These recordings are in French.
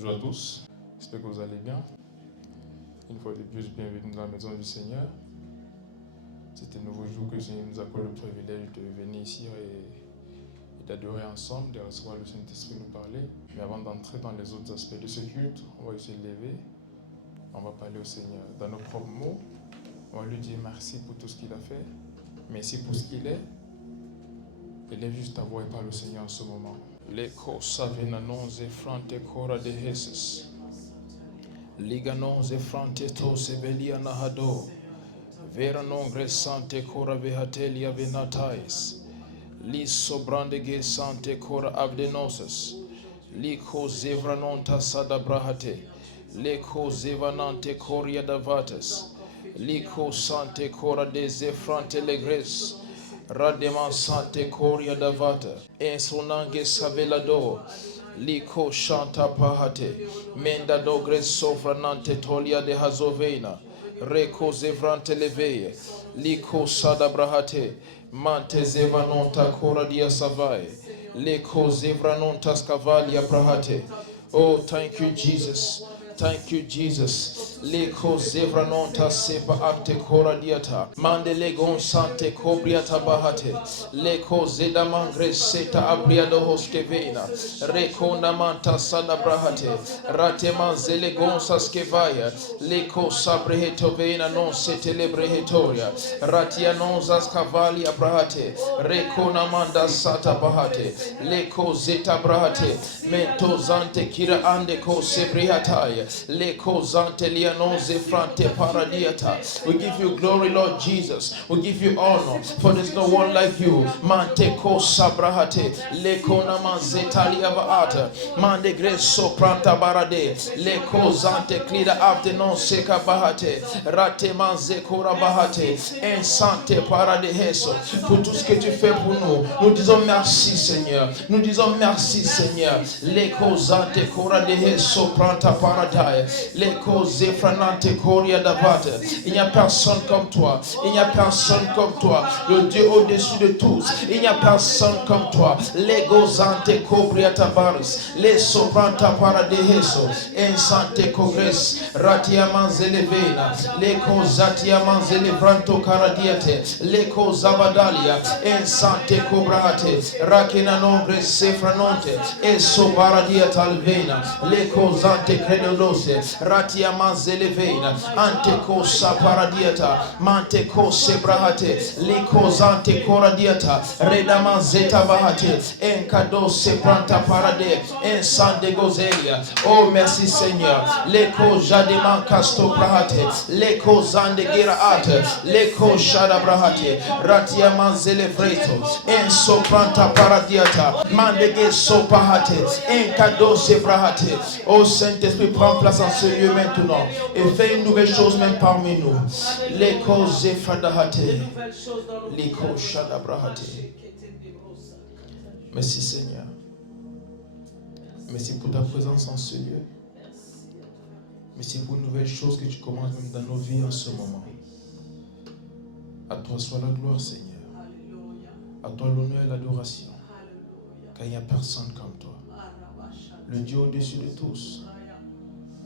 Bonjour à tous, j'espère que vous allez bien. Une fois de plus, bienvenue dans la maison du Seigneur. C'est un nouveau jour que le Seigneur nous accorde le privilège de venir ici et d'adorer ensemble, de recevoir le Saint-Esprit nous parler. Mais avant d'entrer dans les autres aspects de ce culte, on va essayer de lever, on va parler au Seigneur dans nos propres mots. On va lui dire merci pour tout ce qu'il a fait, merci pour ce qu'il est. Élève juste ta voix et parle au Seigneur en ce moment. Leko savenanon zefrante kora de heses. Liganon zefrante to sevelia nahado. Veranon gresante kora vehatelia venatais. Lis sobrande gesante kora avdenoses. Liko zevranon tasada brahate. Leko zevanante koria davates. Liko sante kora de zefrante legres. Rademan sante koria davata. Ensonange savelado. Liko shanta pahate. Menda dogres sofranante tolia de hazovena. Reko zevrante leveye. Liko sada brahate. Mante zevanonta kora dia savae. Liko zevranontas cavalia brahate. Oh, thank you, Jesus. Thank you, Jesus. Leko zevranonta sepa ante kora diata. Mande legon sante kobriata bahate. Leko zedamangre seta abriado hoskevena. Rekonda manta sada brahate. Rateman zelegon saskevaya. Leko sabrehetovena non setelebrehetoria. Ratia non zaskavali abrahate. Rekona manda sata bahate. Leko zeta brahate. Mento zante kira ande ko sebrihataya. Leko zante lianoze frante paradiata. We give you glory, Lord Jesus. We give you honor, for there's no one like you. Mante ko sabrahate. Leko namazeta liavaata. Mande greso pranta barade. Leko zante klida afte non seka bahate. Rate manze kora bahate. En sante parade heso. Pour tout ce que tu fais pour nous. Nous disons merci, Seigneur. Nous disons merci, Seigneur. Leko zante kora de heso pranta paradise. Leko zefranante koria davate. Il n'y a personne comme toi. Il n'y a personne comme toi. Le Dieu au-dessus de tous. Il n'y a personne comme toi. Lego zante kobria tavaris. Le sopranta paradeheso. En sante kogres. Ratia manzelevena. Leko zatia manzelevranto karadiate. Leko zabadalia. En sante kobrate. Rakina nombre sefranonte. Eso baradia talvena. Leko zante credolose. Ratia manzelevena. Ante kosa paradiata. Mante kose brahate. Leko zante koradiata. Reda manzeta bahate. En kadose pranta parade. En sande gozelia. Oh merci Seigneur. Leko jademan kasto brahate. Leko zande geraate. Leko shada brahate. Ratia manzelevreto. En sopranta paradiata. Mandege sopahate. En kadose brahate. Oh Saint-Esprit, prends place en ce lieu maintenant. Et fais une nouvelle chose même parmi nous. Leko zefradahate. Leko shada brahate. Merci Seigneur. Merci pour ta présence en ce lieu. Merci pour une nouvelle chose que tu commences même dans nos vies en ce moment. À toi soit la gloire, Seigneur. À toi l'honneur et l'adoration. Car il n'y a personne comme toi. Le Dieu au-dessus de tous.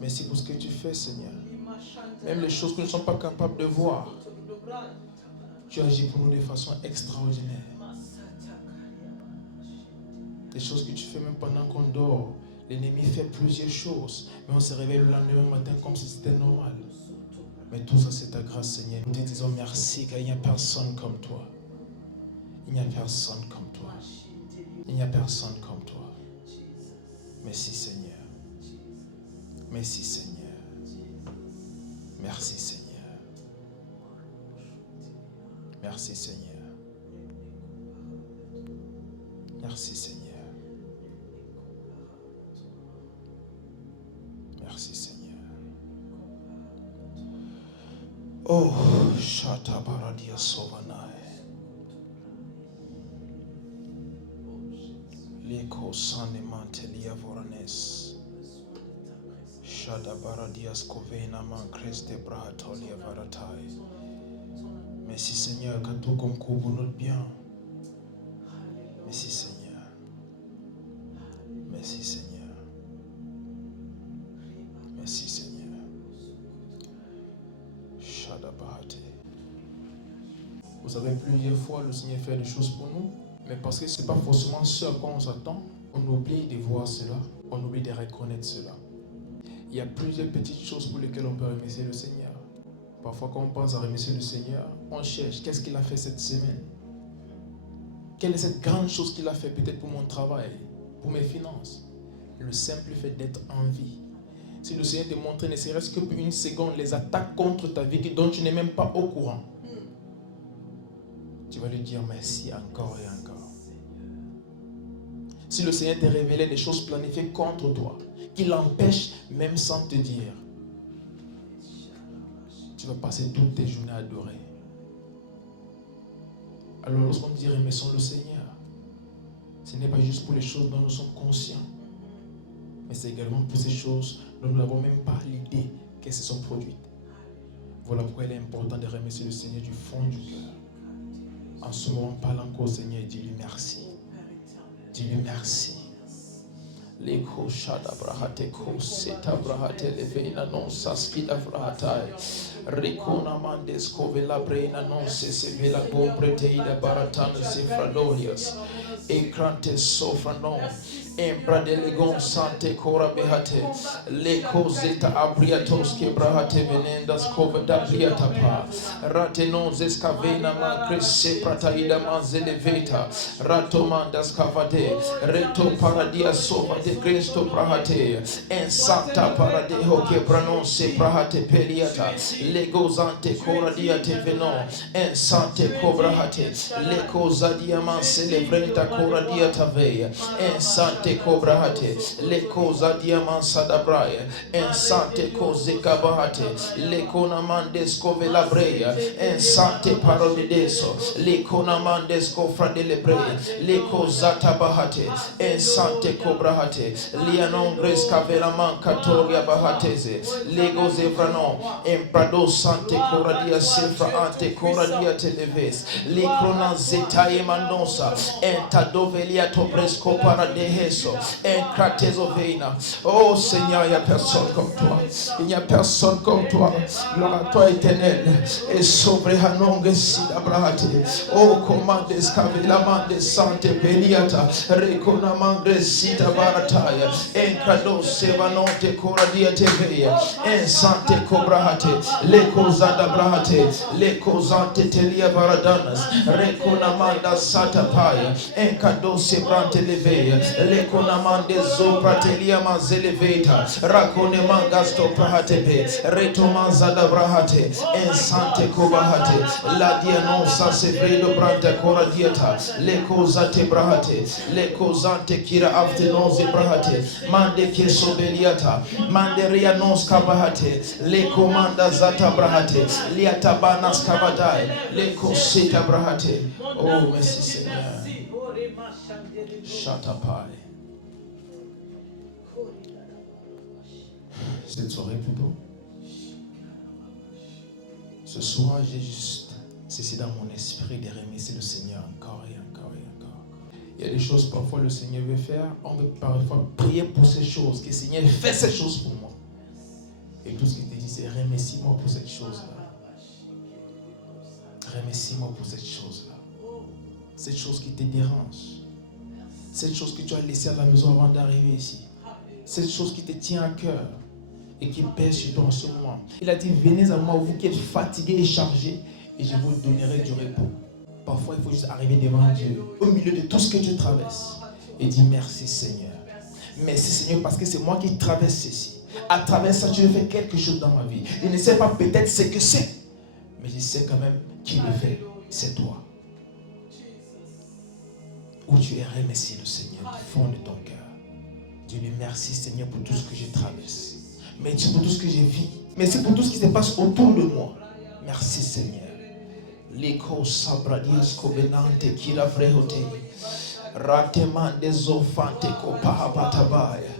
Merci pour ce que tu fais, Seigneur. Même les choses que nous ne sommes pas capables de voir. Tu agis pour nous de façon extraordinaire. Des choses que tu fais même pendant qu'on dort. L'ennemi fait plusieurs choses. Mais on se réveille le lendemain matin comme si c'était normal. Mais tout ça, c'est ta grâce, Seigneur. Nous te disons merci car il n'y a personne comme toi. Il n'y a personne comme toi. Il n'y a personne comme toi. Merci, Seigneur. Merci, Seigneur. Merci, Seigneur. Merci, Seigneur. Merci, Seigneur. Merci, Seigneur. Oh, Shata Baradia Sovanai. Leko Sanemante Liavoranes. Shada Baradias Kovena Mancres de Brahatolia Varatai. Merci Seigneur, car tout concourt pour notre bien. Merci Seigneur. Merci Seigneur. Vous savez, plusieurs fois, le Seigneur fait des choses pour nous, mais parce que ce n'est pas forcément ce à quoi on s'attend, on oublie de voir cela, on oublie de reconnaître cela. Il y a plusieurs petites choses pour lesquelles on peut remercier le Seigneur. Parfois, quand on pense à remercier le Seigneur, on cherche qu'est-ce qu'il a fait cette semaine. Quelle est cette grande chose qu'il a fait peut-être pour mon travail, pour mes finances. Le simple fait d'être en vie. Si le Seigneur te montre ne serait-ce que pour une seconde les attaques contre ta vie dont tu n'es même pas au courant, tu vas lui dire merci encore et encore. Si le Seigneur t'a révélé des choses planifiées contre toi, qui l'empêchent même sans te dire, tu vas passer toutes tes journées à adorer. Alors lorsqu'on dit remercions le Seigneur, ce n'est pas juste pour les choses dont nous sommes conscients, mais c'est également pour ces choses dont nous n'avons même pas l'idée qu'elles se sont produites. Voilà pourquoi il est important de remercier le Seigneur du fond du cœur. En ce moment, parle encore au Seigneur et dis-lui merci. Dis-lui merci. Leko shada brahate ko seta brahate leveina non saskida brahatai. Rikona mandes kovela breina non se vela bompreteida baratana sefradolias. Ekrante sofranon. Embra de legon sante cora behate. Leko zeta abriatos ke brahate venendas kovada pliatapa. Rate non zeskavena man kresse prataida man zeleveta. Rato mandas kavade. Reto paradia sova de Cristo prahate en santa paradeho che prononce prahate peliata legozante coradiate venon en sante cobrahate le cosa diaman celebrenta coradiata veia en sante cobrahate le cosa diaman sadabraia en sante cose cabahate le conamandes covela breia en sante parodideso le conamandes cofra delle breia le cosa tabahate en sante cobrahate Lianon Gresca Velaman Katoria Bahateze Lego Zevranon Emprado Sante Coradia Sefra Ante Coradia Televes Licrona Zetae Mandosa Entadovelia Tobresco Paradeheso Encratezo Veina. Oh Seigneur, il n'y a personne comme toi. Il n'y a personne comme toi. Gloire à toi éternel. Et sobre Hanongue Sida Brahate. Oh commande Scavelaman de Sante Beliata Recona Mangre Sida Barata. Encado sevanonte coradia teveia en sante cobrahate le cosanda brahate le cosante telia varadanas reconamanda santa paya encado sebrante leveia le conamande zopra telia mazeleveta racone mangasto prahatepe retomanzada brahate en sante cobrahate la dianosa sevredo branta coradiata le cosate brahate le cosante kira aftenose brahate mande keso beliata mande ria nos kabahate le komanda zata brahate liata banas kabadai le kosita brahate. Oh merci Seigneur. Shatapai. Cette soirée plutôt. Ce soir j'ai juste cessé dans mon esprit de remercier le Seigneur encore et encore et encore. Il y a des choses parfois le Seigneur veut faire. On veut parfois prier pour ces choses. Que le Seigneur fait ces choses pour moi. Et tout ce qu'il te dit, c'est remercie-moi pour cette chose-là. Remercie-moi pour cette chose-là. Cette chose qui te dérange. Cette chose que tu as laissée à la maison avant d'arriver ici. Cette chose qui te tient à cœur et qui pèse sur toi en ce moment. Il a dit, venez à moi, vous qui êtes fatigués et chargés, et je vous donnerai du repos. Parfois, il faut juste arriver devant Dieu, au milieu de tout ce que tu traverses, et dire merci Seigneur. Merci Seigneur, parce que c'est moi qui traverse ceci. À travers ça, tu veux faire quelque chose dans ma vie. Je ne sais pas peut-être ce que c'est, mais je sais quand même qui le fait. C'est toi. Où tu es, remercie le Seigneur du fond de ton cœur. Dis-lui merci Seigneur pour tout ce que je traverse. Merci pour tout ce que je vis. Merci pour tout ce qui se passe autour de moi. Merci Seigneur. Leko sabradias covenante kira vrehote. Ratemande zofante kopahabatabaya.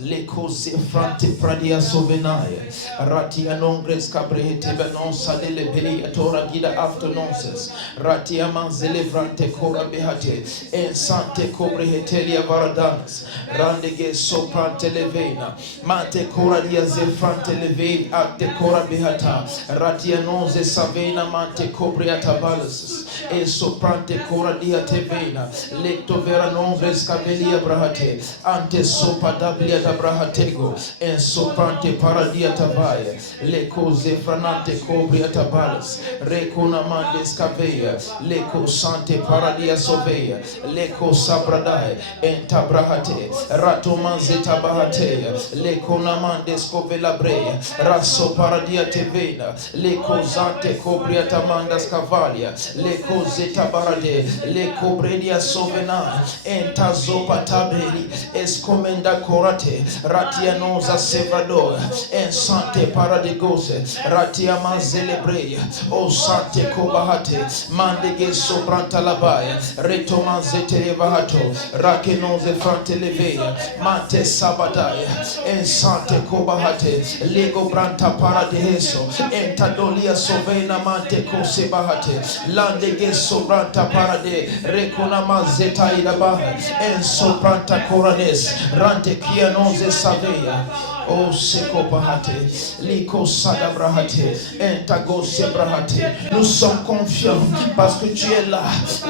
Lekose frante pradia sovenaya. Ratia nongres cabrehete benonsa dele pelia tora gida aftononses. Ratia manzele frante cora behate. En sante cobrehetelia varadanas. Randege soprante levena. Mante cora dia zefrante levei acte cora behata. Ratia nonze savena mante cobriata balas. E soprante cora dia tevena. Lecto vera nongres cabelia brahate. Ante sopa dablia da brahatego. En soprante paradia tabaya. Le cose franante cobria tabalas. Recona mandes caveia. Leco sante paradia soveia. Leco sabradai. En tabrahate. Rato manzeta bahatea. Lecona mandes covela brea. Raso paradia tevena. Leco zante cobria tamandas cavalia. Leco zeta barade. Leco bredia sovena. En tazopa tabeli. Escomenda corate. Ratia noza sevrador. En sante paradigose. Ratia manzelebreia. O sante kobahate. Mandege sobranta labaya. Reto manzete vahato. Rake noze frante leveia. Mante sabadaya. En sante kobahate. Lego branta paradeheso. En tadolia sovena mante kose bahate. Landege sobranta parade. Rekona manzeta idabaha. En sobranta coranes. Rante kia noze saveia. Oh sekopahate, liko sadabrahate, entago sebrahate. Nous sommes confiants parce que tu es là.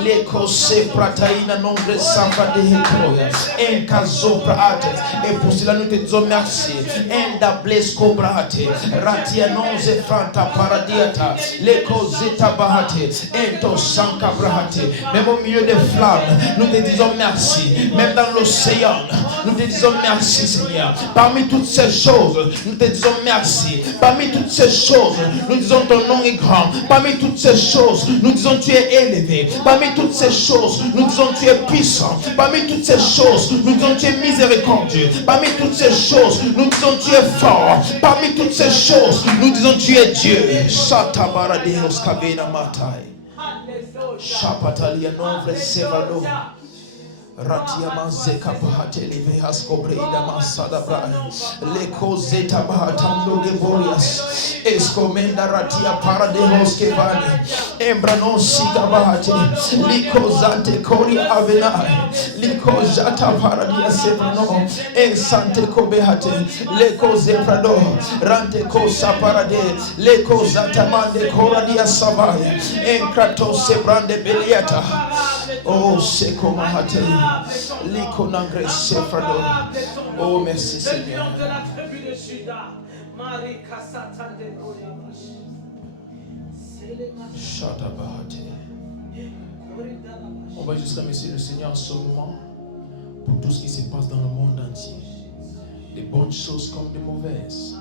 Liko seprataina nombre samba de hetroya, enkazo prahate. Et pour cela nous te disons merci. Enda blesko brahate, ratia nonze franta paradiata, liko zeta bahate, ento sanka brahate. Même au milieu des flammes, nous te disons merci. Même dans l'océan, nous te disons merci Seigneur. Parmi toutes ces choses, nous te disons merci. Parmi toutes ces choses, nous disons ton nom est grand. Parmi toutes ces choses, nous disons tu es élevé. Parmi toutes ces choses, nous disons tu es puissant. Parmi toutes ces choses, nous disons tu es miséricordieux. Parmi toutes ces choses, nous disons tu es fort. Parmi toutes ces choses, nous disons tu es Dieu. Shatabaradehos kabena matai. Shapatalia nombre sevado. Ratia manzeka bahate leve hasko breida masada brai. Leko zeta bahatando geborias. Escomenda ratia paradehos kevani. Embrano sika bahate. Liko zate kori avenai. Liko jata paradia sebrano. En sante kobehate. Leko zeprado. Rante kosa parade. Leko zata mande koradia savaya. En krato sebrande beliata. Oh seko mahate. Liko nangre sefrado. Oh merci Seigneur. On va juste remercier le Seigneur en ce moment pour tout ce qui se passe dans le monde entier. Des bonnes choses comme des mauvaises.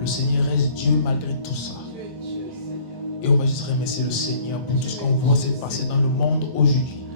Le Seigneur reste Dieu malgré tout ça. Et on va juste remercier le Seigneur pour tout ce qu'on voit se passer dans le monde aujourd'hui.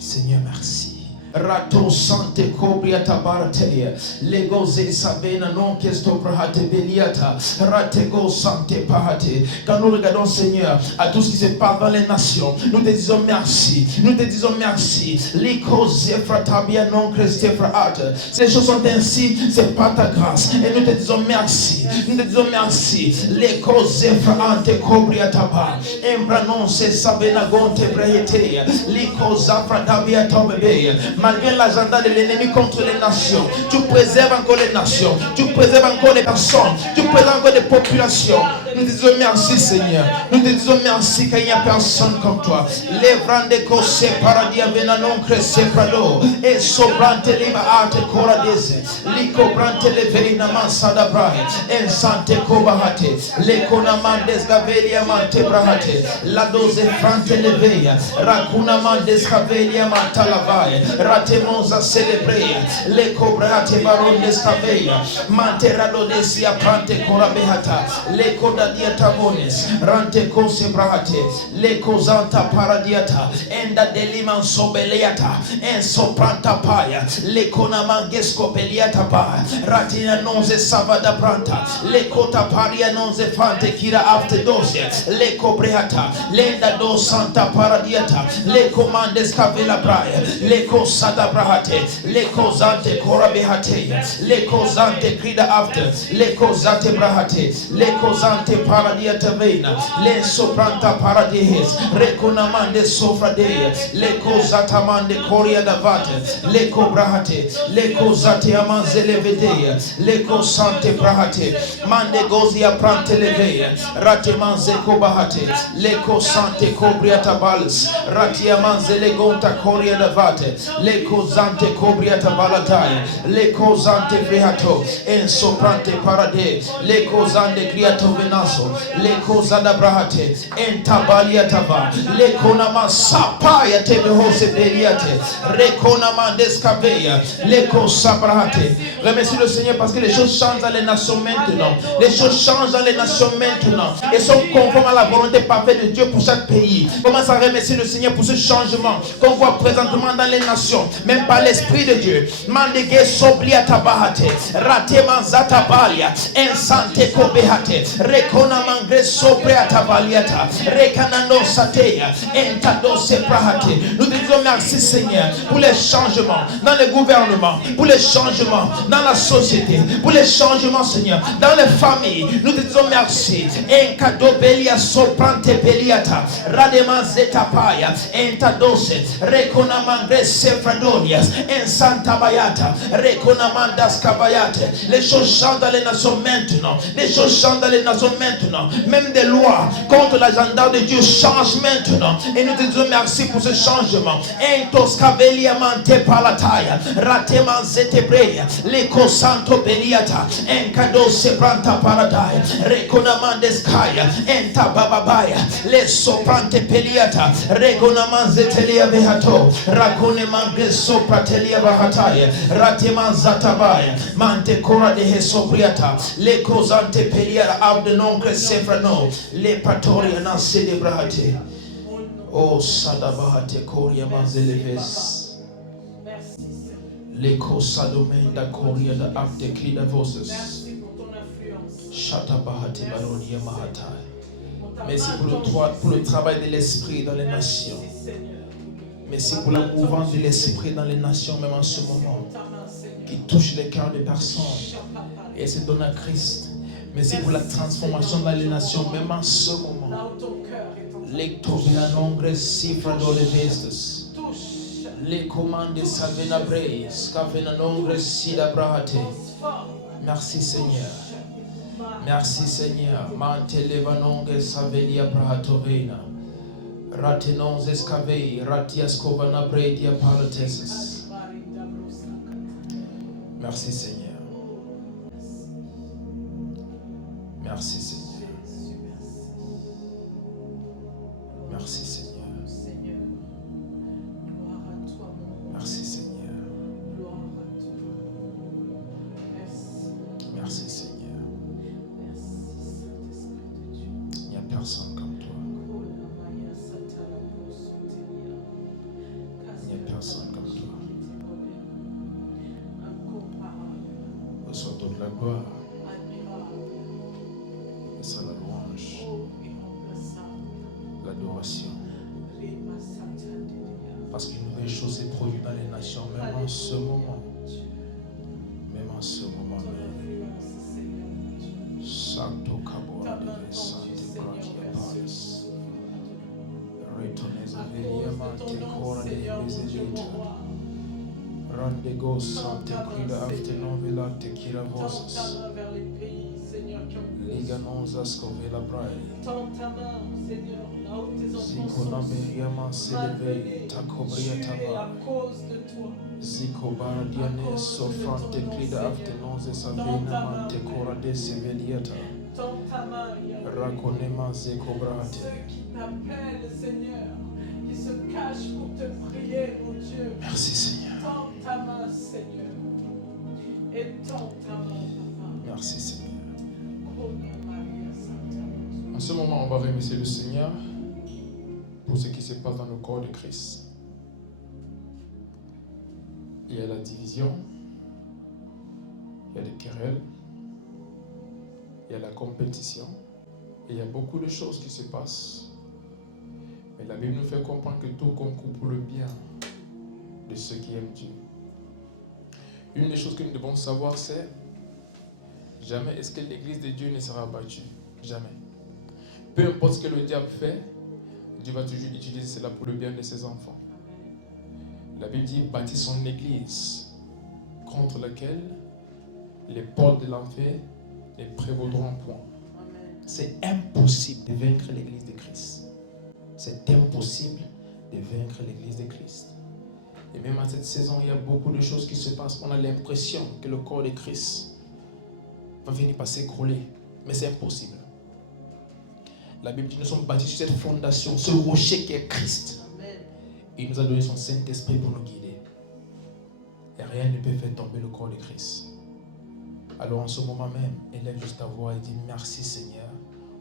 Seigneur, merci. Rato sante cobriata barateia. Legoze savena non que sto prahate beliata. Ratego sante pahate. Quand nous regardons, Seigneur, à tout ce qui se passe dans les nations, nous te disons merci. Nous te disons merci. Licoze fratabia non creste frate. Ces choses sont ainsi, c'est par ta grâce. Et nous te disons merci. Nous te disons merci. Lecoze frate cobriata ba. Embra non se savena gonte brehetea. Licoza fratabia tobebeia. Malgré l'agenda de l'ennemi contre les nations, tu préserves encore les nations, tu préserves encore les personnes, tu préserves encore les populations. Nous te disons merci Seigneur. Nous te disons merci car il n'y a personne comme toi. Levrande kose paradia venanon crese prado. Et sobrante lima arte coradese. Liko brante leverina mansada brahe. En sante kobahate. Lekona mandes gavelia mante brahate. La dose frante leveia. Rakuna mandes gavelia mantalavaya. Ratemonza celebre. Le cobrate baronde scaveia. Manterado desia prante corabehata. Le codadia tabones. Rante cose brate. Le cosanta paradiata. Enda deliman sobeleata. En sopranta paia. Le conamangesco peliata pa. Ratina nonze savada pranta. Le cota paria nonze fante kira after dosia. Le cobreata. Lenda do santa paradiata. Le comandes cavela praia. Le cosada brahate. Le cosante corabehate. Le cosante crida after. Le cosate brahate. Le cosante paradiata vena. Le sopranta paradies. Reconamande sofradea. Le cosata mande coria davate. Le cobrahate. Le cosate amanze levedea. Le cosante brahate. Mande gozia prante levea. Rate manze cobahate. Le cosante cobriata balas. Ratia manze le gonta coria davate. Le cosante cobriata balataya. Le cosante frihato. En soprante parade. Le cosande criato venaso. Le cosada brahate. En tabalia taba. Le conama sapaya tebe hose beriate. Reconama descaveia. Le cosabrahate. Remercie le Seigneur parce que les choses changent dans les nations maintenant. Les choses changent dans les nations maintenant. Et sont conformes à la volonté parfaite de Dieu pour chaque pays. Commence à remercier le Seigneur pour ce changement qu'on voit présentement dans les nations. Même par l'Esprit de Dieu. Mandege soblia tabahate. Rate manzata balia. Ensante kobehate. Rekona mangre sobria tabaliata. Rekanano sateya. Entado seprahate. Nous te disons merci Seigneur pour les changements dans le gouvernement. Pour les changements dans la société. Pour les changements Seigneur dans les familles. Nous te disons merci. Enkado belia soprante beliata. Rademan zetapaya. Entadose. Rekona mangre sefradonias. Ensanta bayata. Rekona mandas kabayate. Les choses changent dans les nations maintenant. Les choses changent dans les nations maintenant. Même des lois contre l'agenda de Dieu changent maintenant. Et nous te disons merci pour ce changement. Entos kabelia mante palataya. Rateman zetebreya. Leko santo beliata. Enkado sepranta paradaya. Rekona mandeskaya. Enta bababaya. Le soprante peliata. Rekona manzetelia vehato. Rakone mangre sopratelia bahataya. Rateman zatabaya. Mante cora de hesopriata. Le cosante peliata abde nongre sefrano. Le patoria na celebrate. Oh sadabahate coria manzeleves. Le cosadomenda coria da abde crida voces. Shatabahate baronia mahatai. Merci pour le travail de l'esprit dans les nations. Merci pour la mouvance de l'esprit dans les nations, même en ce moment, qui touche les cœurs des personnes et se donne à Christ. Merci pour la transformation dans les nations, même en ce moment. Les tobia nombre cifra dans les vestes. Les commandes salvena breis, cafena nombre sida brahate. Merci Seigneur. Merci Seigneur. Mante levanonge savelia brahatovena. Ratenons escavei, ratias covana bredia palateses. Merci Seigneur. Merci Seigneur. Merci Seigneur. Merci Seigneur. Merci Seigneur. Il n'y a personne comme toi. Il n'y a personne comme toi. Reçois toute la gloire. Reçois la louange. L'adoration. Parce qu'une nouvelle chose est produite dans les nations, même en ce moment. Même en ce moment même. Santo Caboa de Sante Pratia Paris. Retournes à Veliamante Cora de Meselita. Randego Sante Crida Aftenon Velate Kira Vossas. Liganonza Scovela Braille. Zikona Meriama Seleve Takobria Tava. Ziko Bardiane Sofrante Crida Aftenonze Savena Mante Cora de Seveliata. Raconema Zeko Brate. Qui se cache pour te prier, mon Dieu. Merci Seigneur. on va remercier le Seigneur pour ce qui se passe dans le corps de Christ. Il y a la division, il y a les querelles, il y a la compétition, et il y a beaucoup de choses qui se passent. Mais la Bible nous fait comprendre que tout concourt pour le bien de ceux qui aiment Dieu. Une des choses que nous devons savoir, c'est jamais est-ce que l'église de Dieu ne sera battue. Jamais. Peu importe ce que le diable fait, Dieu va toujours utiliser cela pour le bien de ses enfants. La Bible dit bâtit son église contre laquelle les portes de l'enfer ne prévaudront point. C'est impossible de vaincre l'église de Christ. C'est impossible de vaincre l'église de Christ. Et même à cette saison, il y a beaucoup de choses qui se passent. On a l'impression que le corps de Christ va venir par s'écrouler. Mais c'est impossible. La Bible dit que nous sommes bâtis sur cette fondation, ce rocher qui est Christ. Il nous a donné son Saint-Esprit pour nous guider. Et rien ne peut faire tomber le corps de Christ. Alors en ce moment même, élève juste ta voix et dis merci Seigneur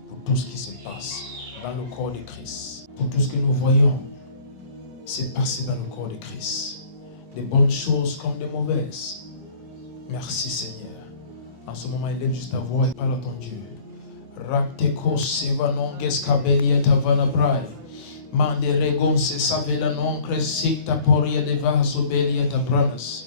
pour tout ce qui se passe dans le corps de Christ. Pour tout ce que nous voyons se passer dans le corps de Christ. Des bonnes choses comme des mauvaises. Merci Seigneur. En ce moment, élève juste ta voix et parle à ton Dieu. Rakteko seva nonges kabelia tavana brai. Mande regon se savela non crescita poria de vaso belia tabranas.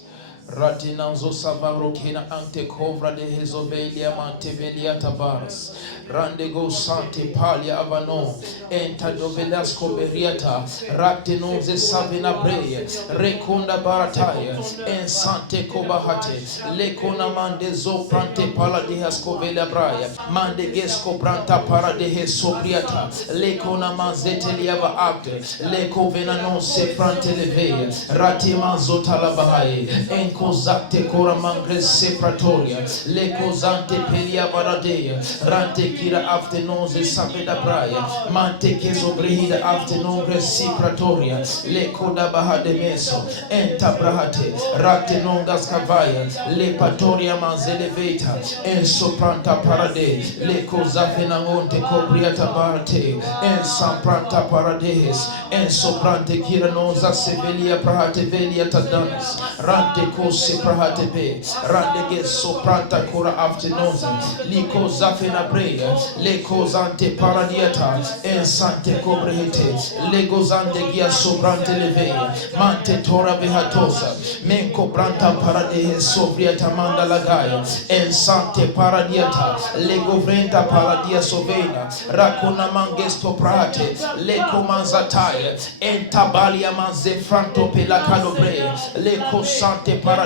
Ratinanzo savaro kena ante kovra de hezobelia mantevelia tabaras. Randego sante palia avano. Enta dovelasco beriata. Ratinonze savena breia. Rekonda barataya. En sante kobahate. Lekona mande zo prante pala de hascovela braia. Mande gesco pranta para de hesobriata. Lekona manzete liava acte. Leko venanon se prante leveia. Ratimanzo talabahae. En cosate cora mangre separatoria, le cosante peria varadea, rante kira aftenose sapeda braia, mante keso brehida aftenongre separatoria, le coda baha de meso, enta brahate, rate nongas cavaya, le patoria manzeleveta, en sopranta parade, le cosa fenangonte cobriata barte, en sampranta parades, en soprante kira nosa sevelia prahate velia tadanas, rante se prahatepe randege sopranta cora afternoons liko zafena breya leko zante paradiata en sante cobrehete lego zande gia sobrante leveya mante tora behatosa menko branta paradehe sobriata manda lagaya en sante paradiata lego vrenta paradia sovena rakona mangesto prate leko manzataya en tabalia manze franto pelacano breya leko sante paradehesa.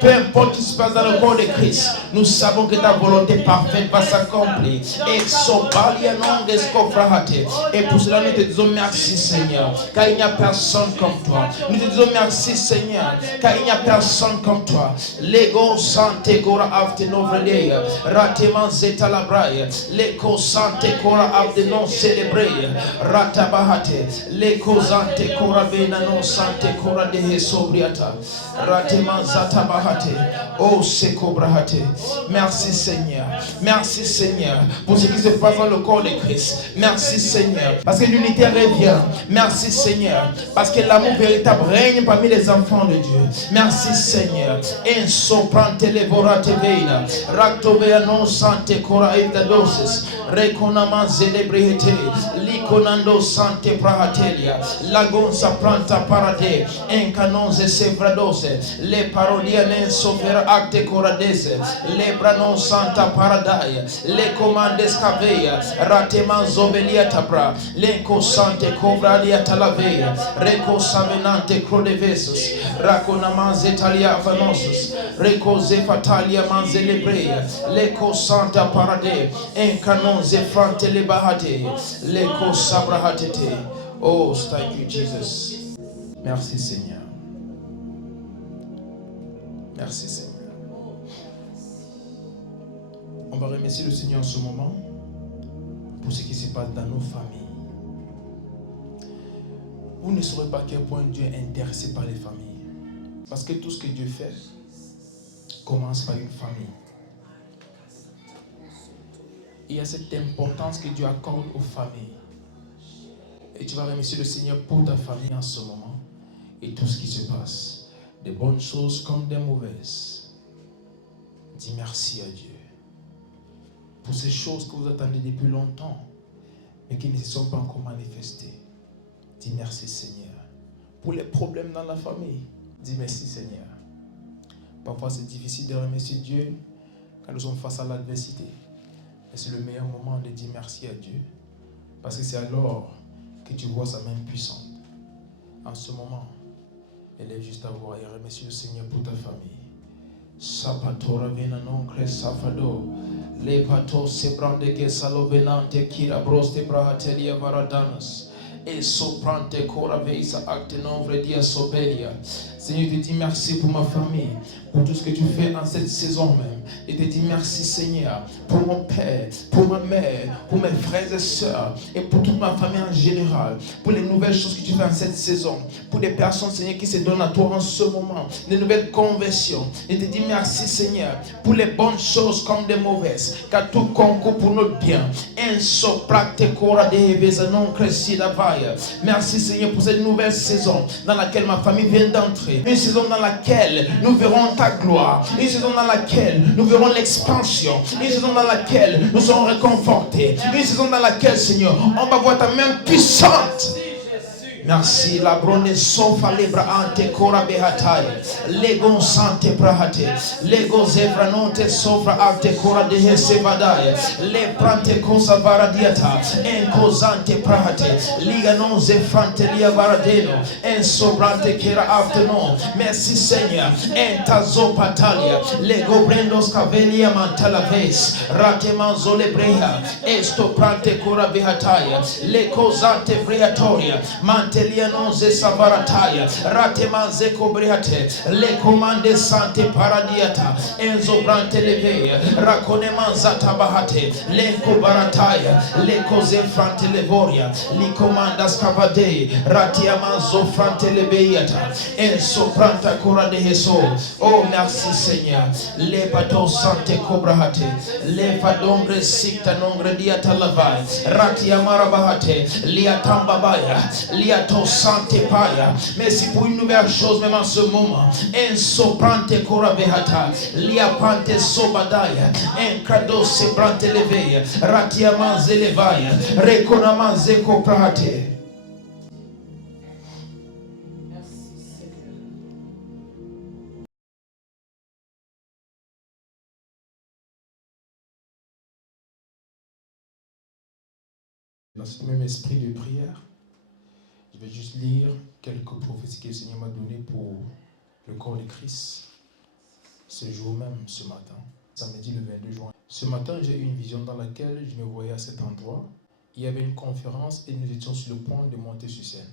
Peu importe ce qui se passe dans le corps de Christ, nous savons que ta volonté parfaite va s'accomplir. Et pour cela, nous te disons merci Seigneur, car il n'y a personne comme toi. Nous te disons merci Seigneur, car il n'y a personne comme toi. Lego sante gora afte novredeya, rateman zeta labraya, leko sante gora afte non celebreya, ratabahate, leko sante gora vena non sante gora dehe sobriata. Oh Sekobrahate. Merci Seigneur. Merci Seigneur pour ce qui se passe dans le corps de Christ. Merci Seigneur parce que l'unité revient. Merci Seigneur parce que l'amour véritable règne parmi les enfants de Dieu. Merci Seigneur. En soprante levorate veina. Raktovea non sante cora evdadosis. Reconama zelebrihete. Liconando sante prahatelia. Lagonza planta parade. Encanonze sevradose. Le parodia nen sofera acte coradese, le branon santa paradaya, le commandes caveia, rateman zobelia tabra, lenco sante cobradia talaveia, reco savenante crodevesus, racona manze talia vanosus, reco zefatalia manzelebrea, leco santa parade, encanon zefrante le bahate, leco sabrahatete. Oh, thank you Jesus. Merci Seigneur. Merci Seigneur. On va remercier le Seigneur en ce moment pour ce qui se passe dans nos familles. Vous ne saurez pas à quel point Dieu est intéressé par les familles. Parce que tout ce que Dieu fait commence par une famille. Il y a cette importance que Dieu accorde aux familles. Et tu vas remercier le Seigneur pour ta famille en ce moment et tout ce qui se passe. Des bonnes choses comme des mauvaises. Dis merci à Dieu pour ces choses que vous attendez depuis longtemps mais qui ne se sont pas encore manifestées. Dis merci Seigneur. Pour les problèmes dans la famille, dis merci Seigneur. Parfois c'est difficile de remercier Dieu quand nous sommes face à l'adversité. Mais c'est le meilleur moment de dire merci à Dieu. Parce que c'est alors que tu vois sa main puissante. En ce moment, élève juste ta voix et remercie le Seigneur pour ta famille. Sapatora vena non cre safado. Le pato se brande che salovenante kira broste brahatelia varadanas. Et soprante cora veisa acte nombre dia sobelia. Seigneur, je te dis merci pour ma famille, pour tout ce que tu fais en cette saison même. Je te dis merci Seigneur, pour mon père, pour ma mère, pour mes frères et sœurs, et pour toute ma famille en général, pour les nouvelles choses que tu fais en cette saison, pour des personnes Seigneur qui se donnent à toi en ce moment, des nouvelles conversions. Je te dis merci Seigneur, pour les bonnes choses comme des mauvaises, car tout concourt pour notre bien. Merci Seigneur pour cette nouvelle saison dans laquelle ma famille vient d'entrer. Une saison dans laquelle nous verrons ta gloire. Une saison dans laquelle nous verrons l'expansion. Une saison dans laquelle nous serons réconfortés. Une saison dans laquelle, Seigneur, on va voir ta main puissante. Merci. La brone sofa lebra ante cora behatai. Lego sante prahate. Lego zebra nonte sofra ante cora de hesevadai. Le prante cosa varadiata. En cosante prahate. Liga non zefrante lia varadeno. En sobrante kera afternoon. Merci Seigneur. En tazo patalia. Lego brendos cavelia mantalaves. Rate manzole breha. Esto prante cora behatai. Le cosante breatoria. Telianonze savarataya ratemanze kobriate le komande sante paradiata enzo brante leve rakone manzata bahate le kobarataya le koze frante levoria li komanda scavade ratia manzo frante lebeata enzo pranta cora de heso. Oh merci Seigneur. Le pato sante kobrahate le fadongre sikta nongre diata lavai ratia marabahate liatamba baya liat santé paya. Merci pour une nouvelle chose même en ce moment. En soprante cora behata lia pante sobadaya en crado se brante leveia ratia manze levaya recona manze coprate. Dans ce même esprit de prière, je vais juste lire quelques prophéties que le Seigneur m'a données pour le corps de Christ ce jour même, ce matin, samedi le 22 juin. Ce matin, j'ai eu une vision dans laquelle je me voyais à cet endroit. Il y avait une conférence et nous étions sur le point de monter sur scène.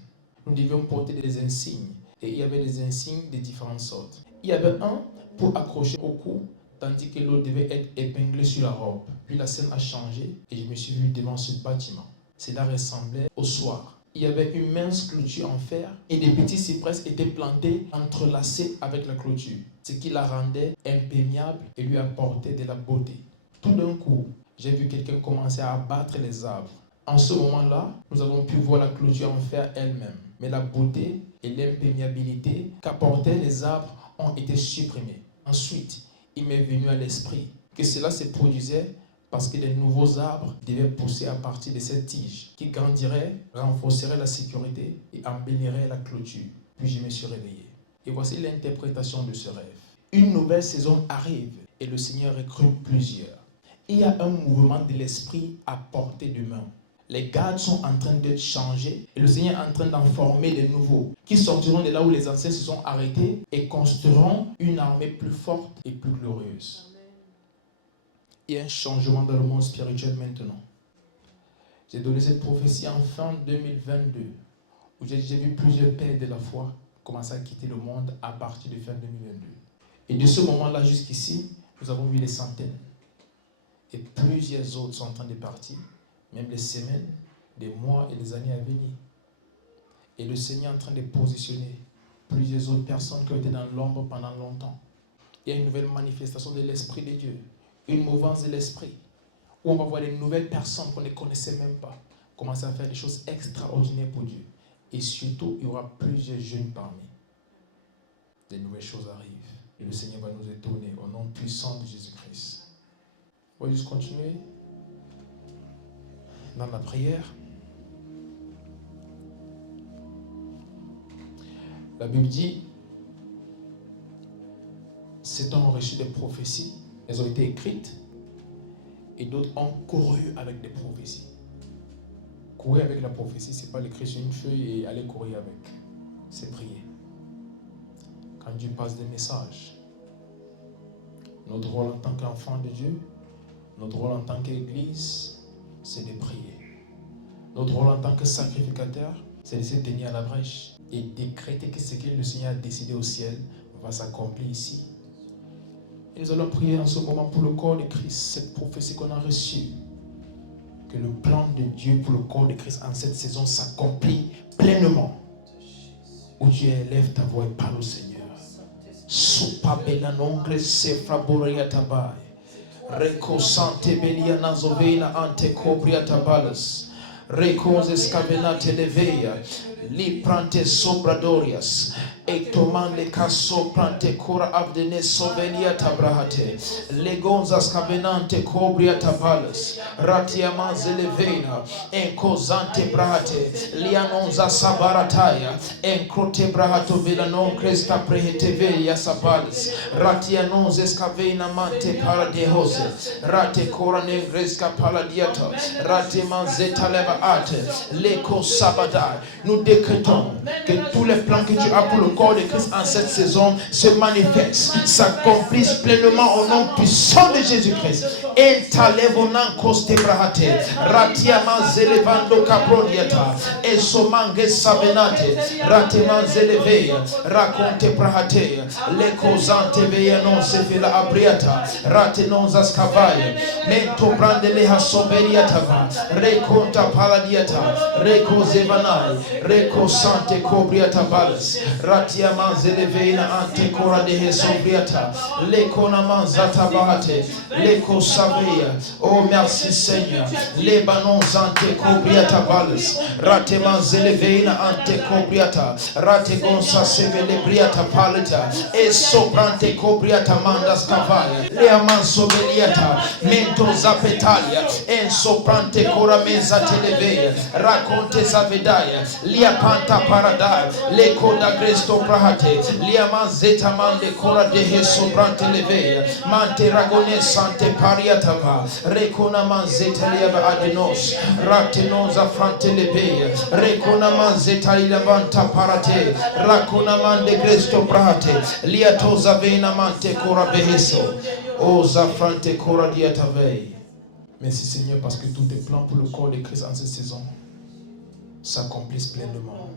Nous devions porter des insignes et il y avait des insignes de différentes sortes. Il y avait un pour accrocher au cou, tandis que l'autre devait être épinglé sur la robe. Puis la scène a changé et je me suis vu devant ce bâtiment. Cela ressemblait au soir. Il y avait une mince clôture en fer et des petits cyprès étaient plantés, entrelacés avec la clôture, ce qui la rendait imperméable et lui apportait de la beauté. Tout d'un coup, j'ai vu quelqu'un commencer à abattre les arbres. En ce moment-là, nous avons pu voir la clôture en fer elle-même, mais la beauté et l'imperméabilité qu'apportaient les arbres ont été supprimés. Ensuite, il m'est venu à l'esprit que cela se produisait parce que les nouveaux arbres devaient pousser à partir de cette tige qui grandirait, renforcerait la sécurité et embellirait la clôture. Puis je me suis réveillé. Et voici l'interprétation de ce rêve. Une nouvelle saison arrive et le Seigneur recrute plusieurs. Il y a un mouvement de l'esprit à portée de main. Les gardes sont en train d'être changés et le Seigneur est en train d'en former les nouveaux qui sortiront de là où les anciens se sont arrêtés et construiront une armée plus forte et plus glorieuse. Il y a un changement dans le monde spirituel maintenant. J'ai donné cette prophétie en fin 2022, où j'ai vu plusieurs pères de la foi commencer à quitter le monde à partir de fin 2022. Et de ce moment-là jusqu'ici, nous avons vu des centaines. Et plusieurs autres sont en train de partir, même les semaines, des mois et des années à venir. Et le Seigneur est en train de positionner plusieurs autres personnes qui ont été dans l'ombre pendant longtemps. Il y a une nouvelle manifestation de l'Esprit de Dieu. Une mouvance de l'esprit, où on va voir des nouvelles personnes qu'on ne connaissait même pas commencer à faire des choses extraordinaires pour Dieu. Et surtout, il y aura plusieurs jeunes parmi. Des nouvelles choses arrivent. Et le Seigneur va nous étonner au nom puissant de Jésus-Christ. On va juste continuer dans la prière. La Bible dit, ces hommes ont reçu des prophéties, elles ont été écrites, et d'autres ont couru avec des prophéties. Courir avec la prophétie, ce n'est pas l'écrire sur une feuille et aller courir avec. C'est prier. Quand Dieu passe des messages, notre rôle en tant qu'enfant de Dieu, notre rôle en tant qu'Église, c'est de prier. Notre rôle en tant que sacrificateur, c'est de se tenir à la brèche et décréter que ce que le Seigneur a décidé au ciel va s'accomplir ici. Et nous allons prier en ce moment pour le corps de Christ, cette prophétie qu'on a reçue. Que le plan de Dieu pour le corps de Christ en cette saison s'accomplit pleinement. Où Dieu élève ta voix et parle au Seigneur. Supa belanongre sefra boria tabai. Reko sante belia nazovena ante cobria tabalas. Recos escavenate leveia. Li prante sobradorias. Ectomande caso prante cora abdene sovelia tabrahate. Legonzas cavenante cobria tabalas. Ratiama zelevena. Encosante brahate. Lianonza sabarataya. Encrote brahato vilanon cresta prehetevelia sabalas. Ratianons escavena mante paradehose. Rate cora negresca paladiata. Rate manzeta leva ate. Leco sabadai. Nous décrétons que tous les plans que tu as pour le corps de Christ en cette saison se manifestent, s'accomplissent pleinement au nom puissant de Jésus-Christ. Entalevonan koste brahate, ratiaman zelevando caprodiata, esomange sabenate, rateman zeleveya, raconte brahate, lecosante veya non se fila abriata, ratenon zascavaya, mento brande leha soberiatava, reconta paladiata, recozevanai, Reko sante cobriata balas. Ratia manzelevena ante cora de sobriata. Leko namanzata bahate. Leko sabria. Oh merci Seigneur. Lebanon zante cobriata balas. Rate manzelevena ante cobriata. Rate gonsa sevelebriata palita. E sobrante cobriata mandas cavaya. Lea mansobeliata. Mento zapetalia. En soprante cora mesa televea. Raconte zavedaya. Lia panta paradai, le coda gresto prahate, lia manzeta mande cora de sobrante levea, mante ragone sante pariatava, recona manzeta liava adenos, ratenosa frante levea, recona manzeta liavanta parate, racona mande gresto prahate, lia tosa vena mante cora beheso, osa frante cora diatavei. Merci Seigneur parce que tous tes plans pour le corps de Christ en cette saison s'accomplissent pleinement.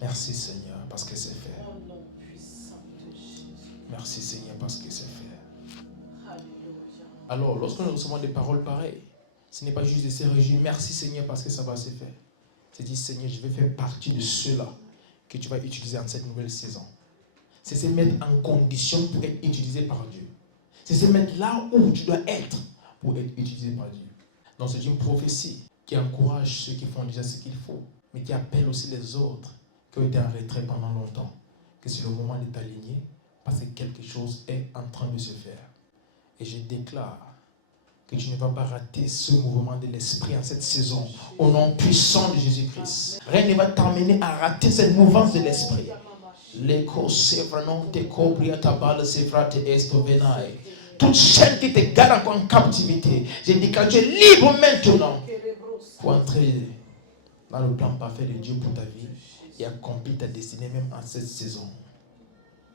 Merci Seigneur parce que c'est fait. Merci Seigneur parce que c'est fait. Alors, lorsque nous recevons des paroles pareilles, ce n'est pas juste de se réjouir. Merci Seigneur parce que ça va se faire. C'est dire Seigneur, je vais faire partie de ceux-là que tu vas utiliser en cette nouvelle saison. C'est se mettre en condition pour être utilisé par Dieu. C'est se mettre là où tu dois être pour être utilisé par Dieu. Donc c'est une prophétie qui encourage ceux qui font déjà ce qu'il faut, mais qui appelle aussi les autres qui ont été en retrait pendant longtemps, que c'est le moment de t'aligner parce que quelque chose est en train de se faire. Et je déclare que tu ne vas pas rater ce mouvement de l'esprit en cette saison, au nom puissant de Jésus-Christ. Rien ne va t'emmener à rater cette mouvance de l'esprit. Toute chaîne qui te garde encore en captivité, je déclare que tu es libre maintenant pour entrer dans le plan parfait de Dieu pour ta vie et accomplir ta destinée même en cette saison.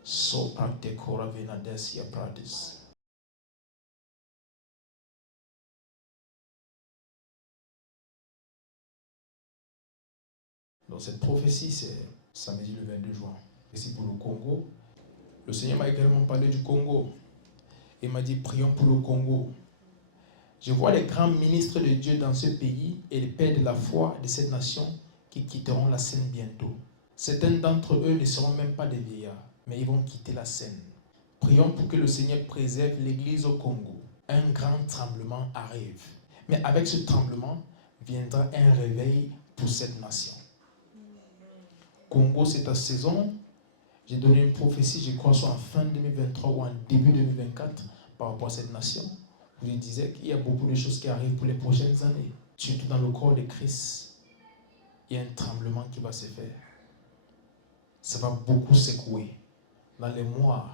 So prate kora venades ya pratis. Donc cette prophétie, c'est samedi le 22 juin. Ici pour le Congo. Le Seigneur m'a également parlé du Congo. Il m'a dit, prions pour le Congo. Je vois les grands ministres de Dieu dans ce pays et les pères de la foi de cette nation qui quitteront la scène bientôt. Certains d'entre eux ne seront même pas des vieillards, mais ils vont quitter la scène. Prions pour que le Seigneur préserve l'Église au Congo. un grand tremblement arrive. Mais avec ce tremblement viendra un réveil pour cette nation. Congo, c'est ta saison. J'ai donné une prophétie, je crois, soit en fin 2023 ou en début 2024 par rapport à cette nation. Je disais qu'il y a beaucoup de choses qui arrivent pour les prochaines années. Surtout dans le corps de Christ, il y a un tremblement qui va se faire. Ça va beaucoup secouer. Dans les mois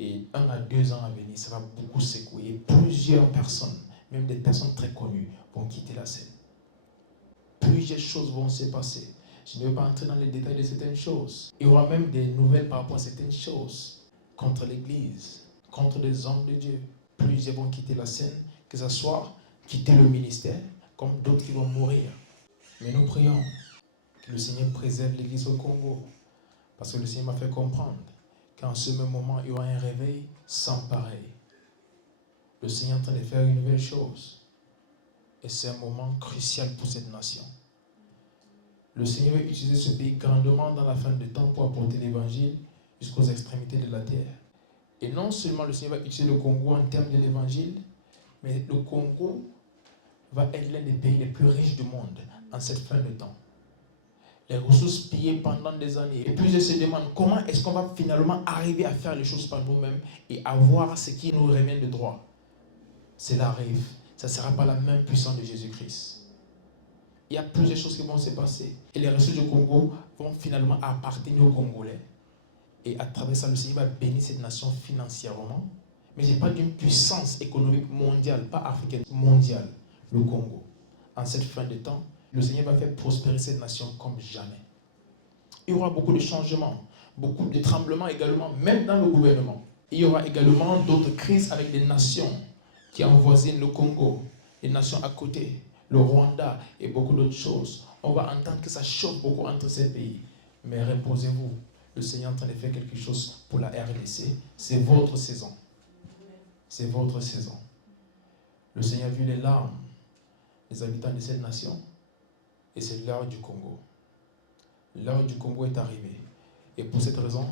et 1 à 2 ans à venir, ça va beaucoup secouer. Et plusieurs personnes, même des personnes très connues, vont quitter la scène. Plusieurs choses vont se passer. Je ne vais pas entrer dans les détails de certaines choses. Il y aura même des nouvelles par rapport à certaines choses contre l'Église, contre des hommes de Dieu. Plusieurs vont quitter la scène, que ce soit quitter le ministère, comme d'autres qui vont mourir. Mais nous prions que le Seigneur préserve l'Église au Congo. Parce que le Seigneur m'a fait comprendre qu'en ce même moment, il y aura un réveil sans pareil. Le Seigneur est en train de faire une nouvelle chose. Et c'est un moment crucial pour cette nation. Le Seigneur va utiliser ce pays grandement dans la fin du temps pour apporter l'évangile jusqu'aux extrémités de la terre. Et non seulement le Seigneur va utiliser le Congo en termes de l'évangile, mais le Congo va être l'un des pays les plus riches du monde en cette fin de temps. Les ressources pillées pendant des années. Et plusieurs se demandent comment est-ce qu'on va finalement arriver à faire les choses par nous-mêmes et avoir ce qui nous revient de droit. Cela arrive. Ça ne sera pas la même puissance de Jésus-Christ. Il y a plusieurs choses qui vont se passer. Et les ressources du Congo vont finalement appartenir aux Congolais. Et à travers ça, le Seigneur va bénir cette nation financièrement. Mais je parle d'une puissance économique mondiale, pas africaine, mondiale, le Congo. En cette fin de temps, le Seigneur va faire prospérer cette nation comme jamais. Il y aura beaucoup de changements, beaucoup de tremblements également, même dans le gouvernement. Il y aura également d'autres crises avec des nations qui avoisinent le Congo, les nations à côté, le Rwanda et beaucoup d'autres choses. On va entendre que ça chauffe beaucoup entre ces pays. Mais reposez-vous, le Seigneur est en train de faire quelque chose pour la RDC. C'est votre saison. C'est votre saison. Le Seigneur a vu les larmes des habitants de cette nation. Et c'est l'heure du Congo. L'heure du Congo est arrivée. Et pour cette raison,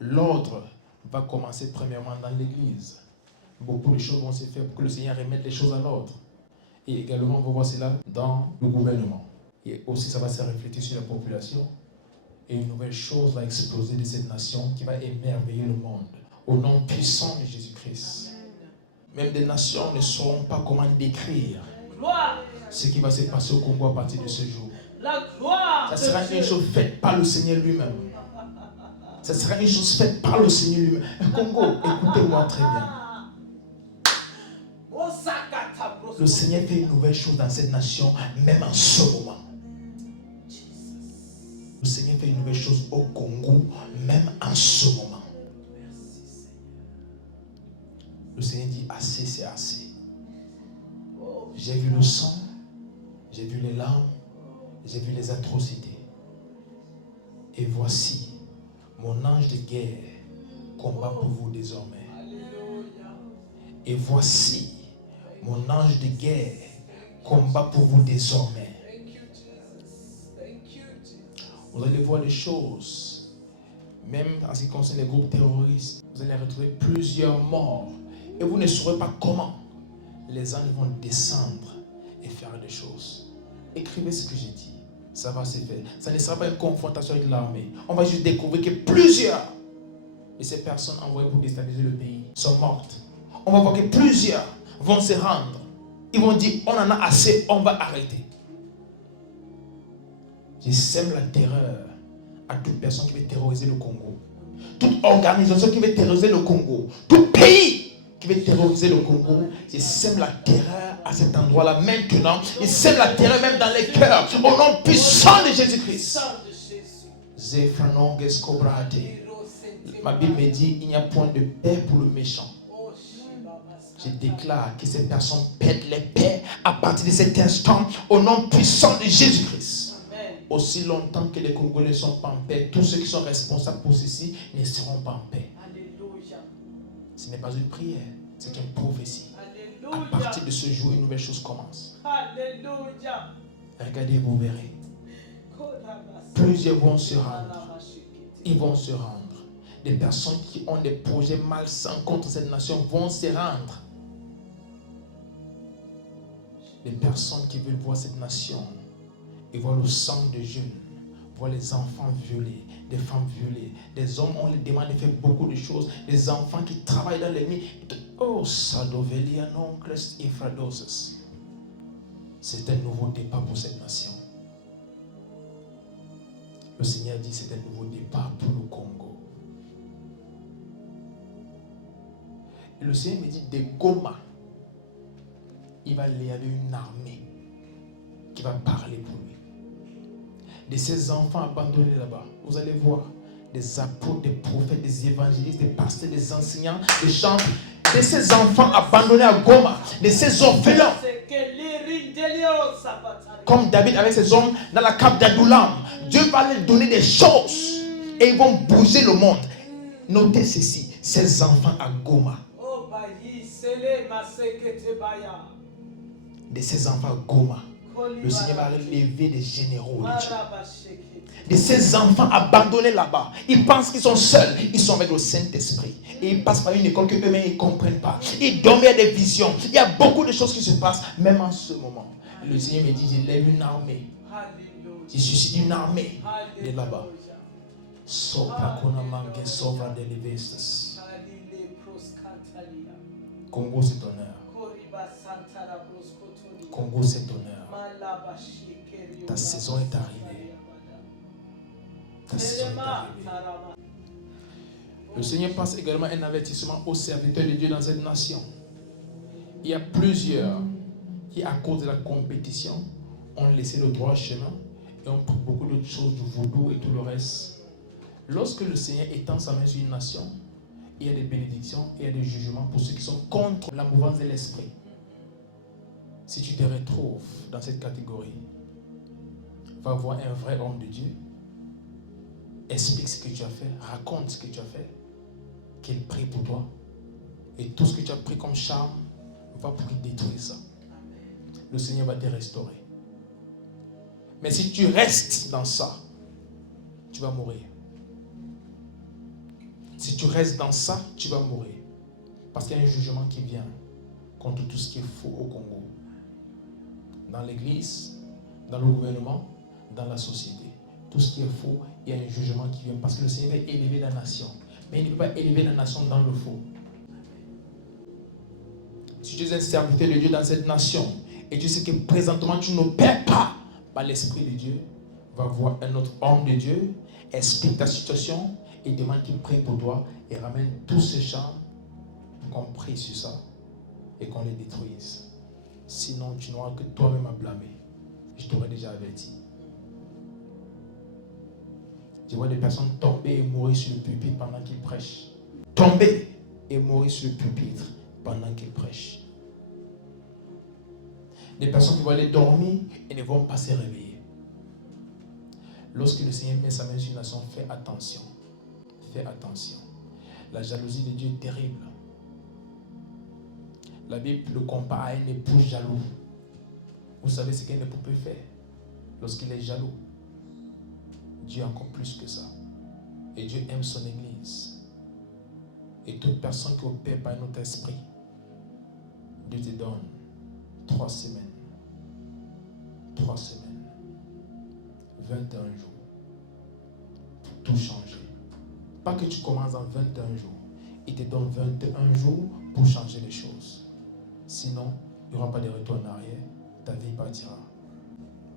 l'ordre va commencer premièrement dans l'Église. Beaucoup de choses vont se faire pour que le Seigneur remette les choses à l'ordre. Et également, on va voir cela dans le gouvernement. Et aussi, ça va se refléter sur la population. Et une nouvelle chose va exploser de cette nation qui va émerveiller le monde. Au nom puissant de Jésus-Christ. Même des nations ne sauront pas comment décrire ce qui va se passer au Congo à partir de ce jour. Ça sera une chose faite par le Seigneur lui-même. Ça sera une chose faite par le Seigneur lui-même. Congo, écoutez-moi très bien. Le Seigneur fait une nouvelle chose dans cette nation, même en ce moment. Le Seigneur fait une nouvelle chose au Congo, même en ce moment. Le Seigneur dit assez, c'est assez. J'ai vu le sang, j'ai vu les larmes, j'ai vu les atrocités. Et voici, mon ange de guerre combat pour vous désormais. Et voici, mon ange de guerre combat pour vous désormais. Vous allez voir des choses, même en ce qui concerne les groupes terroristes. Vous allez retrouver plusieurs morts. Et vous ne saurez pas comment les anges vont descendre et faire des choses. Écrivez ce que j'ai dit. Ça va se faire. Ça ne sera pas une confrontation avec l'armée. On va juste découvrir que plusieurs de ces personnes envoyées pour déstabiliser le pays sont mortes. On va voir que plusieurs vont se rendre. Ils vont dire, on en a assez, on va arrêter. Je sème la terreur à toute personne qui veut terroriser le Congo. Toute organisation qui veut terroriser le Congo. Tout pays qui veut terroriser le Congo. Je sème la terreur à cet endroit-là maintenant. Je sème la terreur même dans les cœurs. Au nom puissant de Jésus-Christ. Ma Bible me dit, il n'y a point de paix pour le méchant. Je déclare que ces personnes perdent les paix à partir de cet instant au nom puissant de Jésus-Christ. Aussi longtemps que les Congolais ne sont pas en paix, tous ceux qui sont responsables pour ceci ne seront pas en paix. Ce n'est pas une prière, c'est une prophétie. À partir de ce jour, une nouvelle chose commence. Regardez, vous verrez. Plusieurs vont se rendre. Ils vont se rendre. Des personnes qui ont des projets malsains contre cette nation vont se rendre. les personnes qui veulent voir cette nation et voir le sang de jeunes, voir les enfants violés, des femmes violées, des hommes, on les demande de faire beaucoup de choses, des enfants qui travaillent dans les nuits. Oh, Sadovelia non Christ Ifradosis. C'est un nouveau départ pour cette nation. Le Seigneur dit c'est un nouveau départ pour le Congo. Et le Seigneur me dit de Goma, il va y avoir une armée qui va parler pour lui. De ces enfants abandonnés là-bas, vous allez voir des apôtres, des prophètes, des évangélistes, des pasteurs, des enseignants, des chanteurs, de ces enfants abandonnés à Goma, de ces orphelins. Comme David avec ses hommes dans la cape d'Adoulam, Dieu va leur donner des choses et ils vont bouger le monde. Notez ceci, ces enfants à Goma. De ces enfants à Goma, le Seigneur va lever des généraux de Dieu. De ces enfants abandonnés là-bas, ils pensent qu'ils sont seuls, ils sont avec le Saint-Esprit. Et ils passent par une école que eux-mêmes ne comprennent pas. Ils dorment, il y a des visions. Il y a beaucoup de choses qui se passent, même en ce moment. Le Seigneur me dit, je lève une armée. Je suscite une armée de là-bas. Sopra konamanga sovra de l'Evestas. Congo, c'est honneur. Congo, c'est honneur. Ta saison est arrivée. Ta saison est arrivée. Le Seigneur passe également un avertissement aux serviteurs de Dieu dans cette nation. Il y a plusieurs qui, à cause de la compétition, ont laissé le droit chemin et ont pris beaucoup d'autres choses, du vaudou et tout le reste. Lorsque le Seigneur étend sa main sur une nation, il y a des bénédictions et il y a des jugements pour ceux qui sont contre la mouvance de l'esprit. Si tu te retrouves dans cette catégorie, va voir un vrai homme de Dieu, explique ce que tu as fait, raconte ce que tu as fait, qu'il prie pour toi, et tout ce que tu as pris comme charme va pour détruire ça. Le Seigneur va te restaurer. Mais si tu restes dans ça, tu vas mourir. Si tu restes dans ça, tu vas mourir. Parce qu'il y a un jugement qui vient contre tout ce qui est faux au Congo. Dans l'église, dans le gouvernement, dans la société. Tout ce qui est faux, il y a un jugement qui vient. Parce que le Seigneur veut élever la nation. Mais il ne peut pas élever la nation dans le faux. Si tu es un serviteur de Dieu dans cette nation, et tu sais que présentement tu n'opères pas par l'Esprit de Dieu, va voir un autre homme de Dieu, explique ta situation, et demande qu'il prie pour toi, et ramène tous ces champs, qu'on prie sur ça, et qu'on les détruise. Sinon, tu n'auras que toi-même à blâmer. Je t'aurais déjà averti. Je vois des personnes tomber et mourir sur le pupitre pendant qu'ils prêchent. Tomber et mourir sur le pupitre pendant qu'ils prêchent. Des personnes qui vont aller dormir et ne vont pas se réveiller. Lorsque le Seigneur met sa main sur une nation, fais attention. Fais attention. La jalousie de Dieu est terrible. La Bible le compare à un époux jaloux. Vous savez ce qu'un époux peut faire lorsqu'il est jaloux? Dieu encore plus que ça. Et Dieu aime son Église. Et toute personne qui opère par notre esprit, Dieu te donne 3 semaines. 3 semaines. 21 jours. Pour tout changer. Pas que tu commences en 21 jours. Il te donne 21 jours pour changer les choses. Sinon, il n'y aura pas de retour en arrière. Ta vie partira.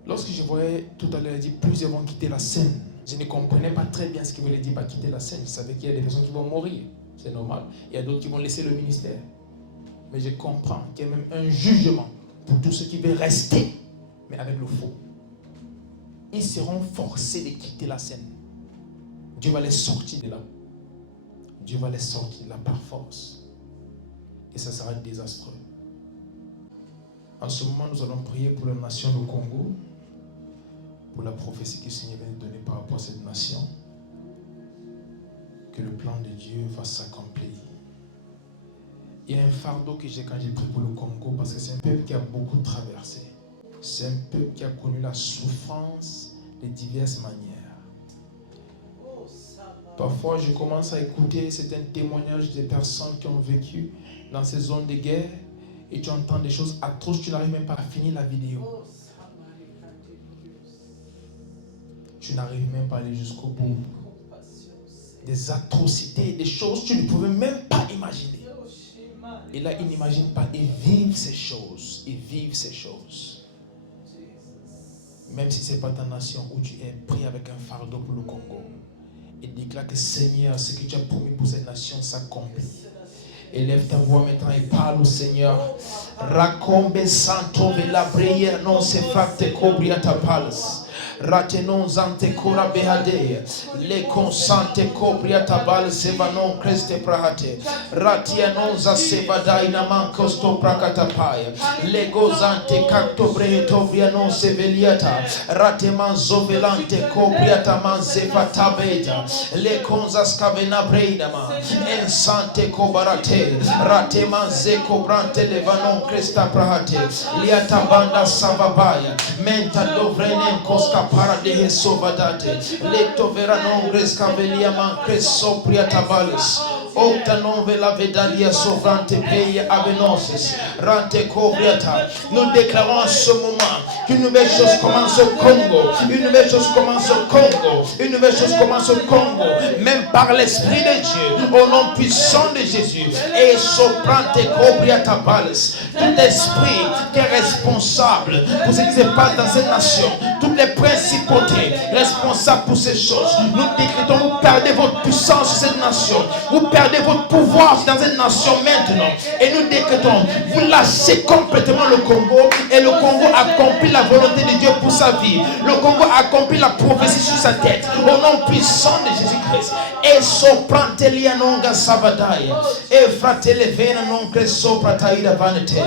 Lorsque je voyais tout à l'heure, il dit plusieurs vont quitter la scène. Je ne comprenais pas très bien ce qu'il voulait dire par quitter la scène. Je savais qu'il y a des personnes qui vont mourir. C'est normal. Il y a d'autres qui vont laisser le ministère. Mais je comprends qu'il y a même un jugement pour tous ceux qui veulent rester, mais avec le faux. Ils seront forcés de quitter la scène. Dieu va les sortir de là. Dieu va les sortir de là par force. Et ça sera désastreux. En ce moment, nous allons prier pour la nation du Congo, pour la prophétie que le Seigneur vient de donner par rapport à cette nation, que le plan de Dieu va s'accomplir. Il y a un fardeau que j'ai quand j'ai prié pour le Congo, parce que c'est un peuple qui a beaucoup traversé. C'est un peuple qui a connu la souffrance de diverses manières. Parfois, je commence à écouter certains témoignages des personnes qui ont vécu dans ces zones de guerre et tu entends des choses atroces, tu n'arrives même pas à finir la vidéo. Tu n'arrives même pas à aller jusqu'au bout. Des atrocités, des choses que tu ne pouvais même pas imaginer. Et là, ils n'imaginent pas, ils vivent ces choses. Ils vivent ces choses. Même si ce n'est pas ta nation où tu es pris avec un fardeau pour le Congo. Et déclare que Seigneur, ce que tu as promis pour cette nation s'accomplit. Élève ta voix maintenant et parle au Seigneur. Racombe santo vela breia non se facte cobria ta palace. Ratenon zante cora behade. Le consante cobria tabal sevanon creste prahate. Ratianon za sevadai naman costo prakatapaya. Le gozante cacto breheto brianon seveliata. Rateman zovelante cobriata man zefatabeta. Le consas cavena breidama. Ensante cobarate. Rateman zeko brante levanon cresta prahate. Liata banda savabaya. Menta dovrenen koska para de sovadate. Lecto veranon gresca velia man creso priatabales. Octa non vela vedalia sovrante peia avenoses. Rante cobriata. Nous déclarons en ce moment qu'une nouvelle chose commence au Congo. Une nouvelle chose commence au Congo. Une nouvelle chose commence au Congo. Même par l'Esprit de Dieu. Au nom puissant de Jésus. Et soprante cobriata pales. Tout esprit qui est responsable pour ce qui se passe dans cette nation. Toutes les principautés responsables pour ces choses. Nous décrétons, vous perdez votre puissance sur cette nation. Vous perdez votre pouvoir dans cette nation maintenant. Et nous décrétons, vous lâchez complètement le Congo. Et le Congo accomplit la volonté de Dieu pour sa vie. Le Congo accomplit la prophétie sur sa tête. Au nom puissant de Jésus-Christ. Et soprante lianonga savadaya. Et fratele vena non creso prataïda vanete.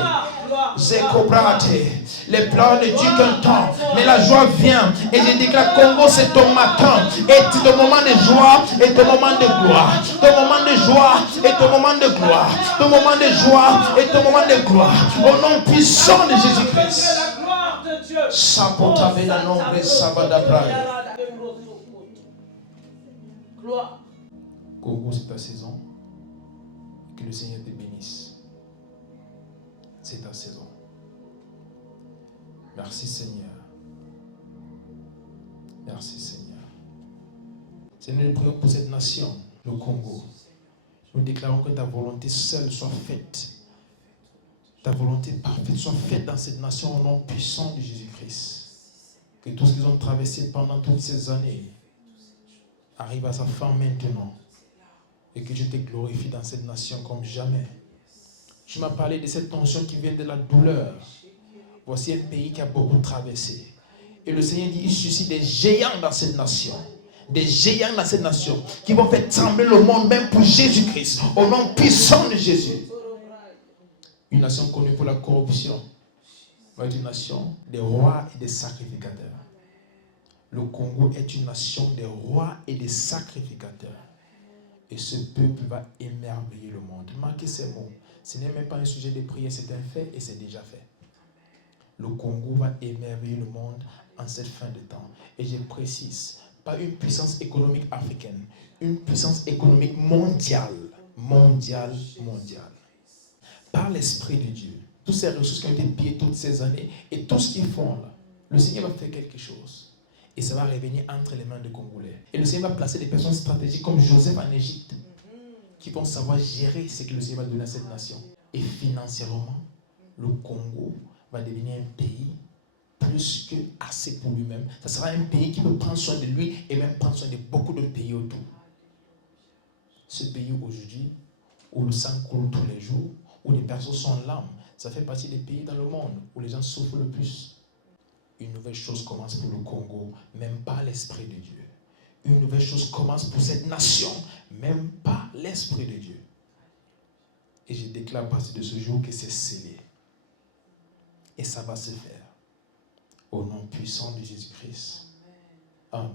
Zekobrate. Les pleurs ne durent qu'un temps, mais la joie vient. Et je déclare, Congo, c'est ton matin. Et c'est ton moment de joie et ton moment de gloire. Ton moment de joie et ton moment de gloire. Ton moment de joie et ton moment de gloire. Au nom puissant de Jésus-Christ. Sapotabela nombre sabadabraya. Congo, c'est ta saison. Que le Seigneur te bénisse. C'est ta saison. Merci Seigneur. Merci Seigneur. Seigneur, nous prions pour cette nation, le Congo. Nous déclarons que ta volonté seule soit faite. Ta volonté parfaite soit faite dans cette nation au nom puissant de Jésus-Christ. Que tout ce qu'ils ont traversé pendant toutes ces années arrive à sa fin maintenant. Et que Dieu te glorifie dans cette nation comme jamais. Tu m'as parlé de cette tension qui vient de la douleur. Voici un pays qui a beaucoup traversé. Et le Seigneur dit, il suscite des géants dans cette nation. Des géants dans cette nation qui vont faire trembler le monde même pour Jésus-Christ. Au nom puissant de Jésus. Une nation connue pour la corruption va être une nation des rois et des sacrificateurs. Le Congo est une nation des rois et des sacrificateurs. Et ce peuple va émerveiller le monde. Marquez ces mots. Ce n'est même pas un sujet de prière, c'est un fait et c'est déjà fait. Le Congo va émerveiller le monde en cette fin de temps. Et je précise, pas une puissance économique africaine, une puissance économique mondiale. Mondiale. Par l'Esprit de Dieu. Toutes ces ressources qui ont été pillées toutes ces années et tout ce qu'ils font là, le Seigneur va faire quelque chose. Et ça va revenir entre les mains des Congolais. Et le Seigneur va placer des personnes stratégiques comme Joseph en Égypte qui vont savoir gérer ce que le Seigneur va donner à cette nation. Et financièrement, le Congo va devenir un pays plus que assez pour lui-même. Ça sera un pays qui peut prendre soin de lui et même prendre soin de beaucoup d'autres pays autour. Ce pays aujourd'hui, où le sang coule tous les jours, où les personnes sont en larmes, ça fait partie des pays dans le monde où les gens souffrent le plus. Une nouvelle chose commence pour le Congo, même par l'Esprit de Dieu. Une nouvelle chose commence pour cette nation, même par l'Esprit de Dieu. Et je déclare à partir de ce jour que c'est scellé. Et ça va se faire. Au nom puissant de Jésus-Christ. Amen.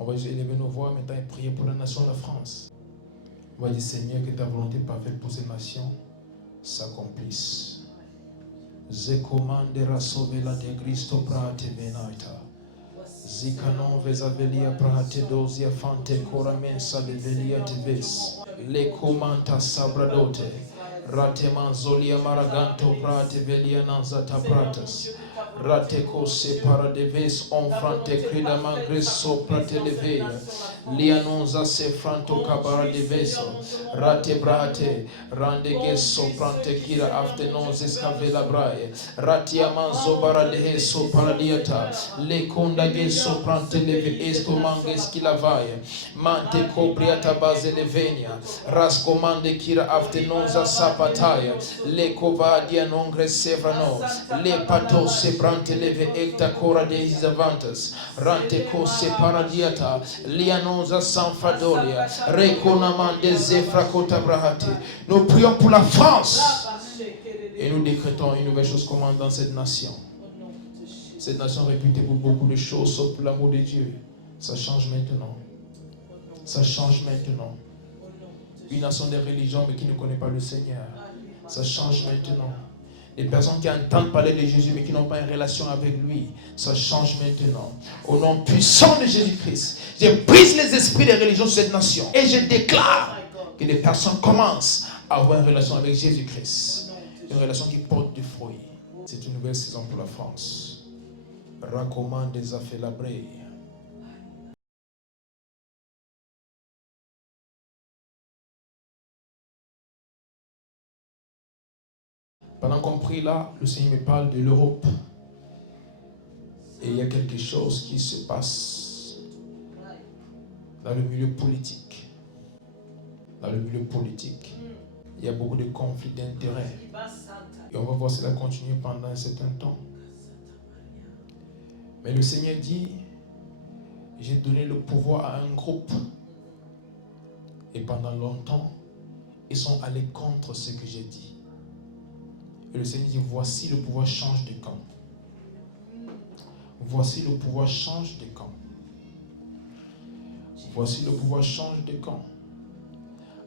On va élever nos voix maintenant et prier pour la nation de la France. On va dire, Seigneur, que ta volonté parfaite pour cette nation s'accomplisse. Zekomandera sovela de Christo prate venaita. Zikanon vezavelia prahate dozia fante koramensa levelia tives. Le comanta sabradote. Rate manzolia maraganto prate velia nanzata pratas. Rate kose paradeves on frante crida mangreso prate leveia. Lianonza se franto cabara deveso. Rate brate. Rande gesso prante kira aftenonze scavela brae. Ratia manzo baradehe so paradiata. Le conda gesso prante leve esto manges kilavaia. Mante cobriata base levenia. Rascomande kira aftenonza sapataya. Le covadia non gresevrano. Le pato se prante leve ecta cora de hisavantas. Rante cose paradiata. Lianonza sanfadolia. Reconamande zefra kota brahate. Nous prions pour la France. Et nous décrétons une nouvelle chose commande dans cette nation. Cette nation réputée pour beaucoup de choses, sauf pour l'amour de Dieu. Ça change maintenant. Ça change maintenant. Une nation des religions mais qui ne connaît pas le Seigneur. Ça change maintenant. Des personnes qui entendent parler de Jésus mais qui n'ont pas une relation avec lui. Ça change maintenant. Au nom puissant de Jésus-Christ, je brise les esprits des religions de cette nation. Et je déclare que des personnes commencent à avoir une relation avec Jésus-Christ. Une relation qui porte du fruit. C'est une nouvelle saison pour la France. Recommande des affaires labrées. Pendant qu'on prie là, le Seigneur me parle de l'Europe. Et il y a quelque chose qui se passe dans le milieu politique. Dans le milieu politique, il y a beaucoup de conflits d'intérêts. Et on va voir cela continuer pendant un certain temps. Mais le Seigneur dit, j'ai donné le pouvoir à un groupe. Et pendant longtemps, ils sont allés contre ce que j'ai dit. Et le Seigneur dit, voici le pouvoir change de camp. Voici le pouvoir change de camp. Voici le pouvoir change de camp.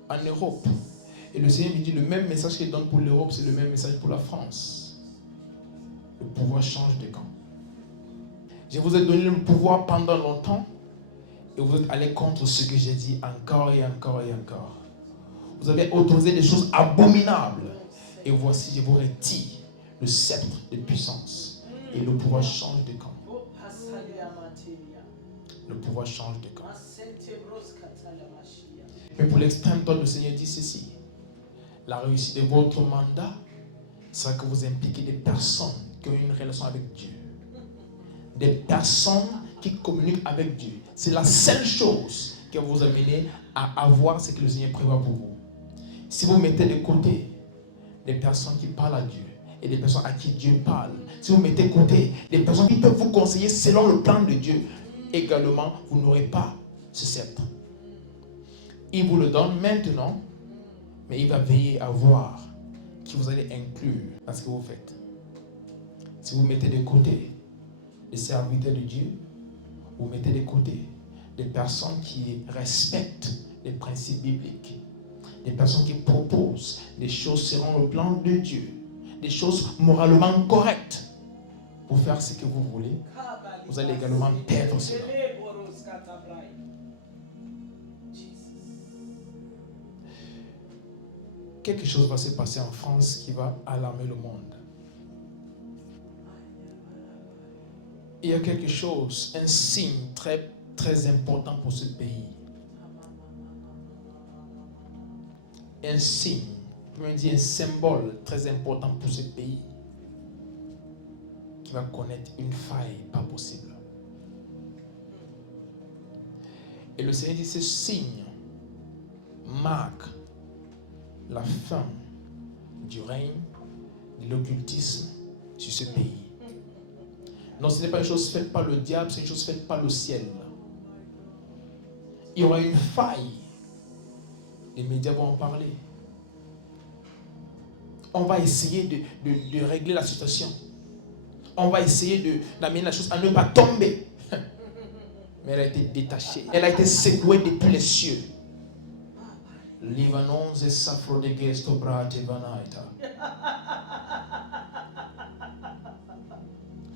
En Europe. Et le Seigneur me dit, le même message qu'il donne pour l'Europe, c'est le même message pour la France. Le pouvoir change de camp. Je vous ai donné le pouvoir pendant longtemps et vous êtes allés contre ce que j'ai dit encore et encore et encore. Vous avez autorisé des choses abominables. Et voici, je vous retire le sceptre de puissance. Et le pouvoir change de camp. Le pouvoir change de camp. Mais pour l'extrême droite, le Seigneur dit ceci. La réussite de votre mandat sera que vous impliquez des personnes qui ont une relation avec Dieu. Des personnes qui communiquent avec Dieu. C'est la seule chose qui va vous amener à avoir ce que le Seigneur prévoit pour vous. Si vous mettez de côté des personnes qui parlent à Dieu et des personnes à qui Dieu parle, si vous mettez de côté des personnes qui peuvent vous conseiller selon le plan de Dieu, également, vous n'aurez pas ce sceptre. Il vous le donne maintenant, mais il va veiller à voir qui vous allez inclure dans ce que vous faites. Si vous mettez de côté les serviteurs de Dieu, vous mettez de côté des personnes qui respectent les principes bibliques, des personnes qui proposent des choses selon le plan de Dieu, des choses moralement correctes pour faire ce que vous voulez, vous allez également perdre cela. Quelque chose va se passer en France qui va alarmer le monde. Il y a quelque chose, un signe très, très important pour ce pays. Un signe, je dire un symbole très important pour ce pays qui va connaître une faille pas possible. Et le Seigneur dit, ce signe marque la fin du règne de l'occultisme sur ce pays. Non, ce n'est pas une chose faite par le diable, c'est une chose faite par le ciel. Il y aura une faille. Les médias vont en parler. On va essayer de régler la situation. On va essayer d'amener la chose à ne pas tomber. Mais elle a été détachée. Elle a été secouée depuis les cieux. Livanon et safro de gesto brate vanaita.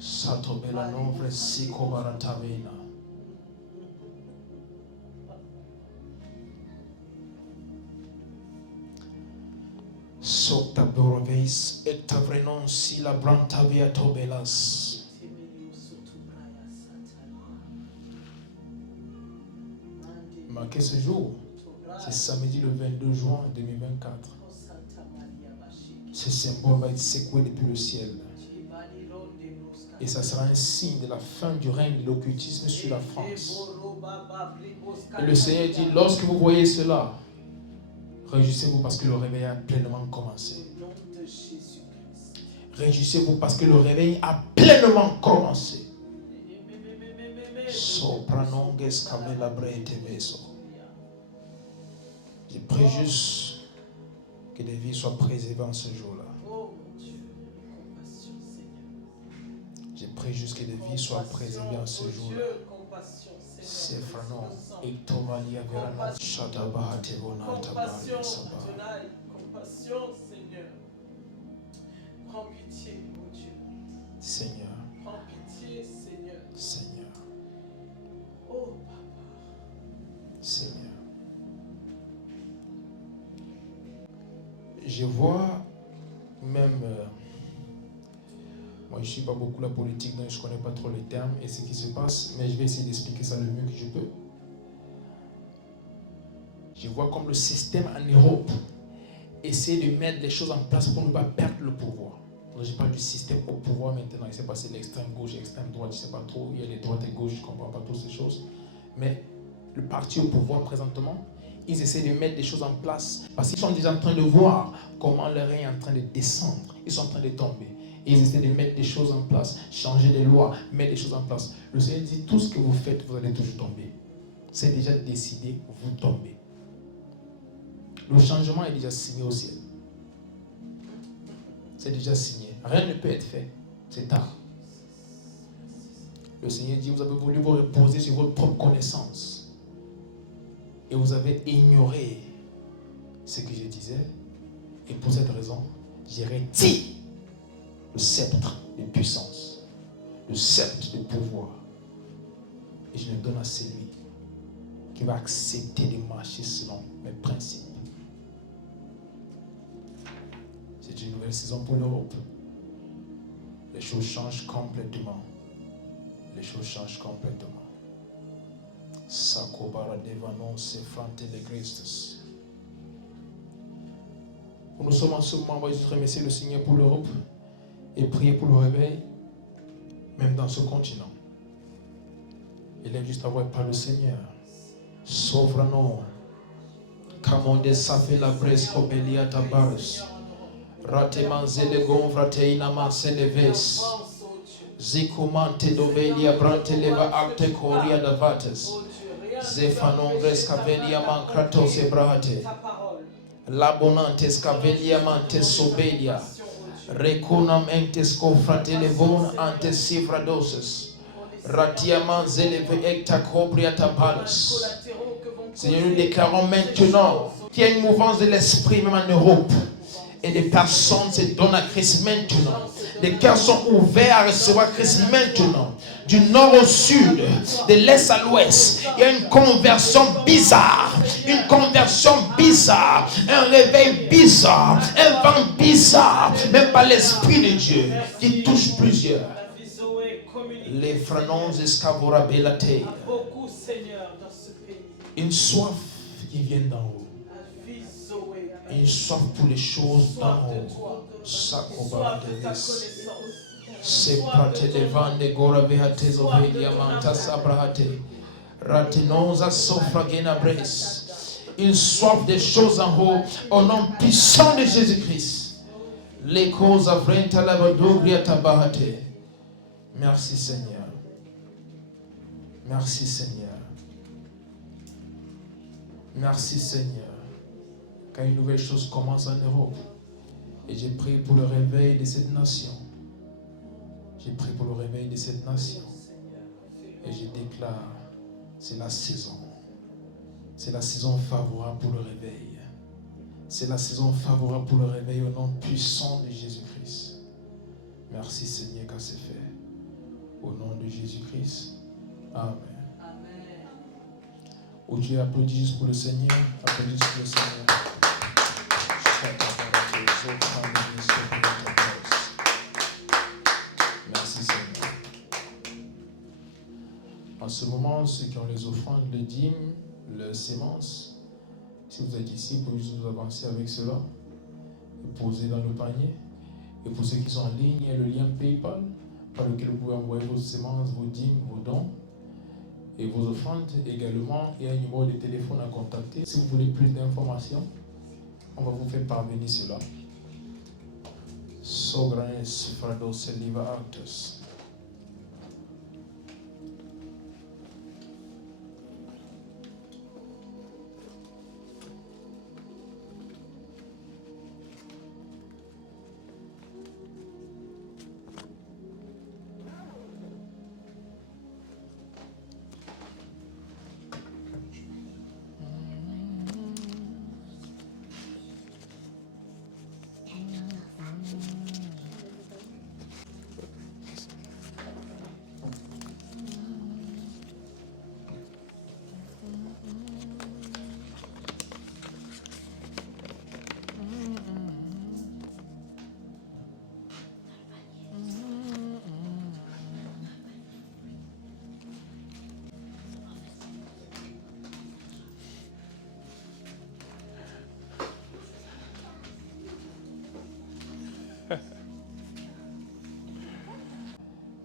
Satobela novre siko baratavina. Sokta boroveis et tavrenon si la brantavia tobelas. Marquez ce jour, c'est samedi le 22 juin 2024. Ce symbole va être secoué depuis le ciel. Et ça sera un signe de la fin du règne de l'occultisme sur la France. Et le Seigneur dit, lorsque vous voyez cela, réjouissez-vous parce que le réveil a pleinement commencé. Réjouissez-vous parce que le réveil a pleinement commencé. Je prie juste que des vies soient préservées en ce jour-là. Je prie juste que des vies soient préservées en ce jour-là. C'est Frano et Tomalia Verano Shadaba Tevona Tabari Saba. Compassion, Seigneur. Prends pitié, mon Dieu. Seigneur. Prends pitié, Seigneur. Seigneur. Oh, Papa. Seigneur. Je vois même... moi, je ne suis pas beaucoup la politique, donc je ne connais pas trop les termes et ce qui se passe, mais je vais essayer d'expliquer ça le mieux que je peux. Je vois comme le système en Europe essaie de mettre les choses en place pour ne pas perdre le pouvoir. Donc, je parle du système au pouvoir maintenant. Il s'est passé l'extrême gauche, l'extrême droite, je ne sais pas trop. Il y a les droites et gauches, je ne comprends pas toutes ces choses. Mais le parti au pouvoir présentement, ils essaient de mettre des choses en place parce qu'ils sont déjà en train de voir comment le règne est en train de descendre. Ils sont en train de tomber. Et ils essaient de mettre des choses en place, changer des lois, mettre des choses en place. Le Seigneur dit, tout ce que vous faites, vous allez toujours tomber. C'est déjà décidé, vous tombez. Le changement est déjà signé au ciel. C'est déjà signé. Rien ne peut être fait. C'est tard. Le Seigneur dit, vous avez voulu vous reposer sur votre propre connaissance. Et vous avez ignoré ce que je disais. Et pour cette raison, j'ai retiré le sceptre de puissance, le sceptre de pouvoir. Et je le donne à celui qui va accepter de marcher selon mes principes. C'est une nouvelle saison pour l'Europe. Les choses changent complètement. Les choses changent complètement. Sakobara devanon se frante de Christus. Nous sommes en ce moment, on va juste remercier le Seigneur pour l'Europe et prier pour le réveil, même dans ce continent. Il est juste à voir par le Seigneur. Sovrano. Kamonde safe la presco belia tabaris. Rateman zelegon frateina man seleves. Zikumante dovelia brante leva acte coria davates. Zefanon grescavelia man kratos ebrate. Labonantes cavelia mante sobelia. Recunam entes cofratelevon antes cifradoses. Ratiaman zeleve ecta cobria tapalos. Seigneur, nous déclarons maintenant qu'il y a une mouvance de l'esprit même en Europe. Et des personnes se donnent à Christ maintenant. Les cœurs sont ouverts à recevoir Christ maintenant. Du nord au sud, de l'est à l'ouest, il y a une conversion bizarre. Une conversion bizarre. Un réveil bizarre. Un vent bizarre. Même par l'Esprit de Dieu qui touche plusieurs. Les franons escavora belate. Une soif qui vient d'en haut. Une soif pour les choses d'en haut. Sakoba de l'Est. C'est prate de vande gora vehates ovelia mantas abrahate. Ratenosa sofragena bres. Une soif des choses en haut au nom puissant de Jésus-Christ. Les causes avrenta lavadogria tabahate. Merci Seigneur. Merci Seigneur. Merci Seigneur. Car une nouvelle chose commence en Europe. Et j'ai prié pour le réveil de cette nation. J'ai prié pour le réveil de cette nation. Et je déclare, c'est la saison. C'est la saison favorable pour le réveil. C'est la saison favorable pour le réveil au nom puissant de Jésus-Christ. Merci Seigneur car c'est fait. Au nom de Jésus-Christ. Amen. Amen. Ou tu applaudis juste pour le Seigneur. Applaudis juste pour le Seigneur. Merci Seigneur. En ce moment, ceux qui ont les offrandes, les dîmes, les sémences, si vous êtes ici, vous pouvez juste vous avancer avec cela et poser dans le panier. Et pour ceux qui sont en ligne, il y a le lien PayPal par lequel vous pouvez envoyer vos sémences, vos dîmes, vos dons et vos offrandes. Également, il y a un numéro de téléphone à contacter. Si vous voulez plus d'informations, on va vous faire parvenir cela. Sogranes Frado Seliva Actus.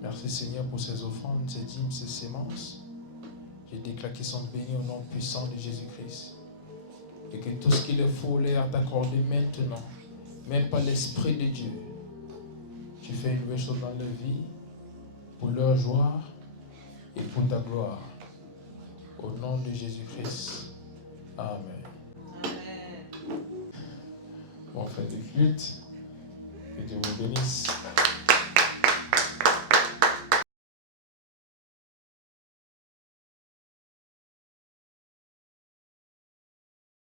Merci Seigneur pour ces offrandes, ces dîmes, ces sémences. Je déclare qu'ils sont bénis au nom puissant de Jésus-Christ. Et que tout ce qu'il leur faut leur t'accorder maintenant, même par l'Esprit de Dieu, tu fais une nouvelle chose dans leur vie, pour leur joie et pour ta gloire. Au nom de Jésus-Christ. Amen. Amen. Bon, faites de culte. Que Dieu vous bénisse.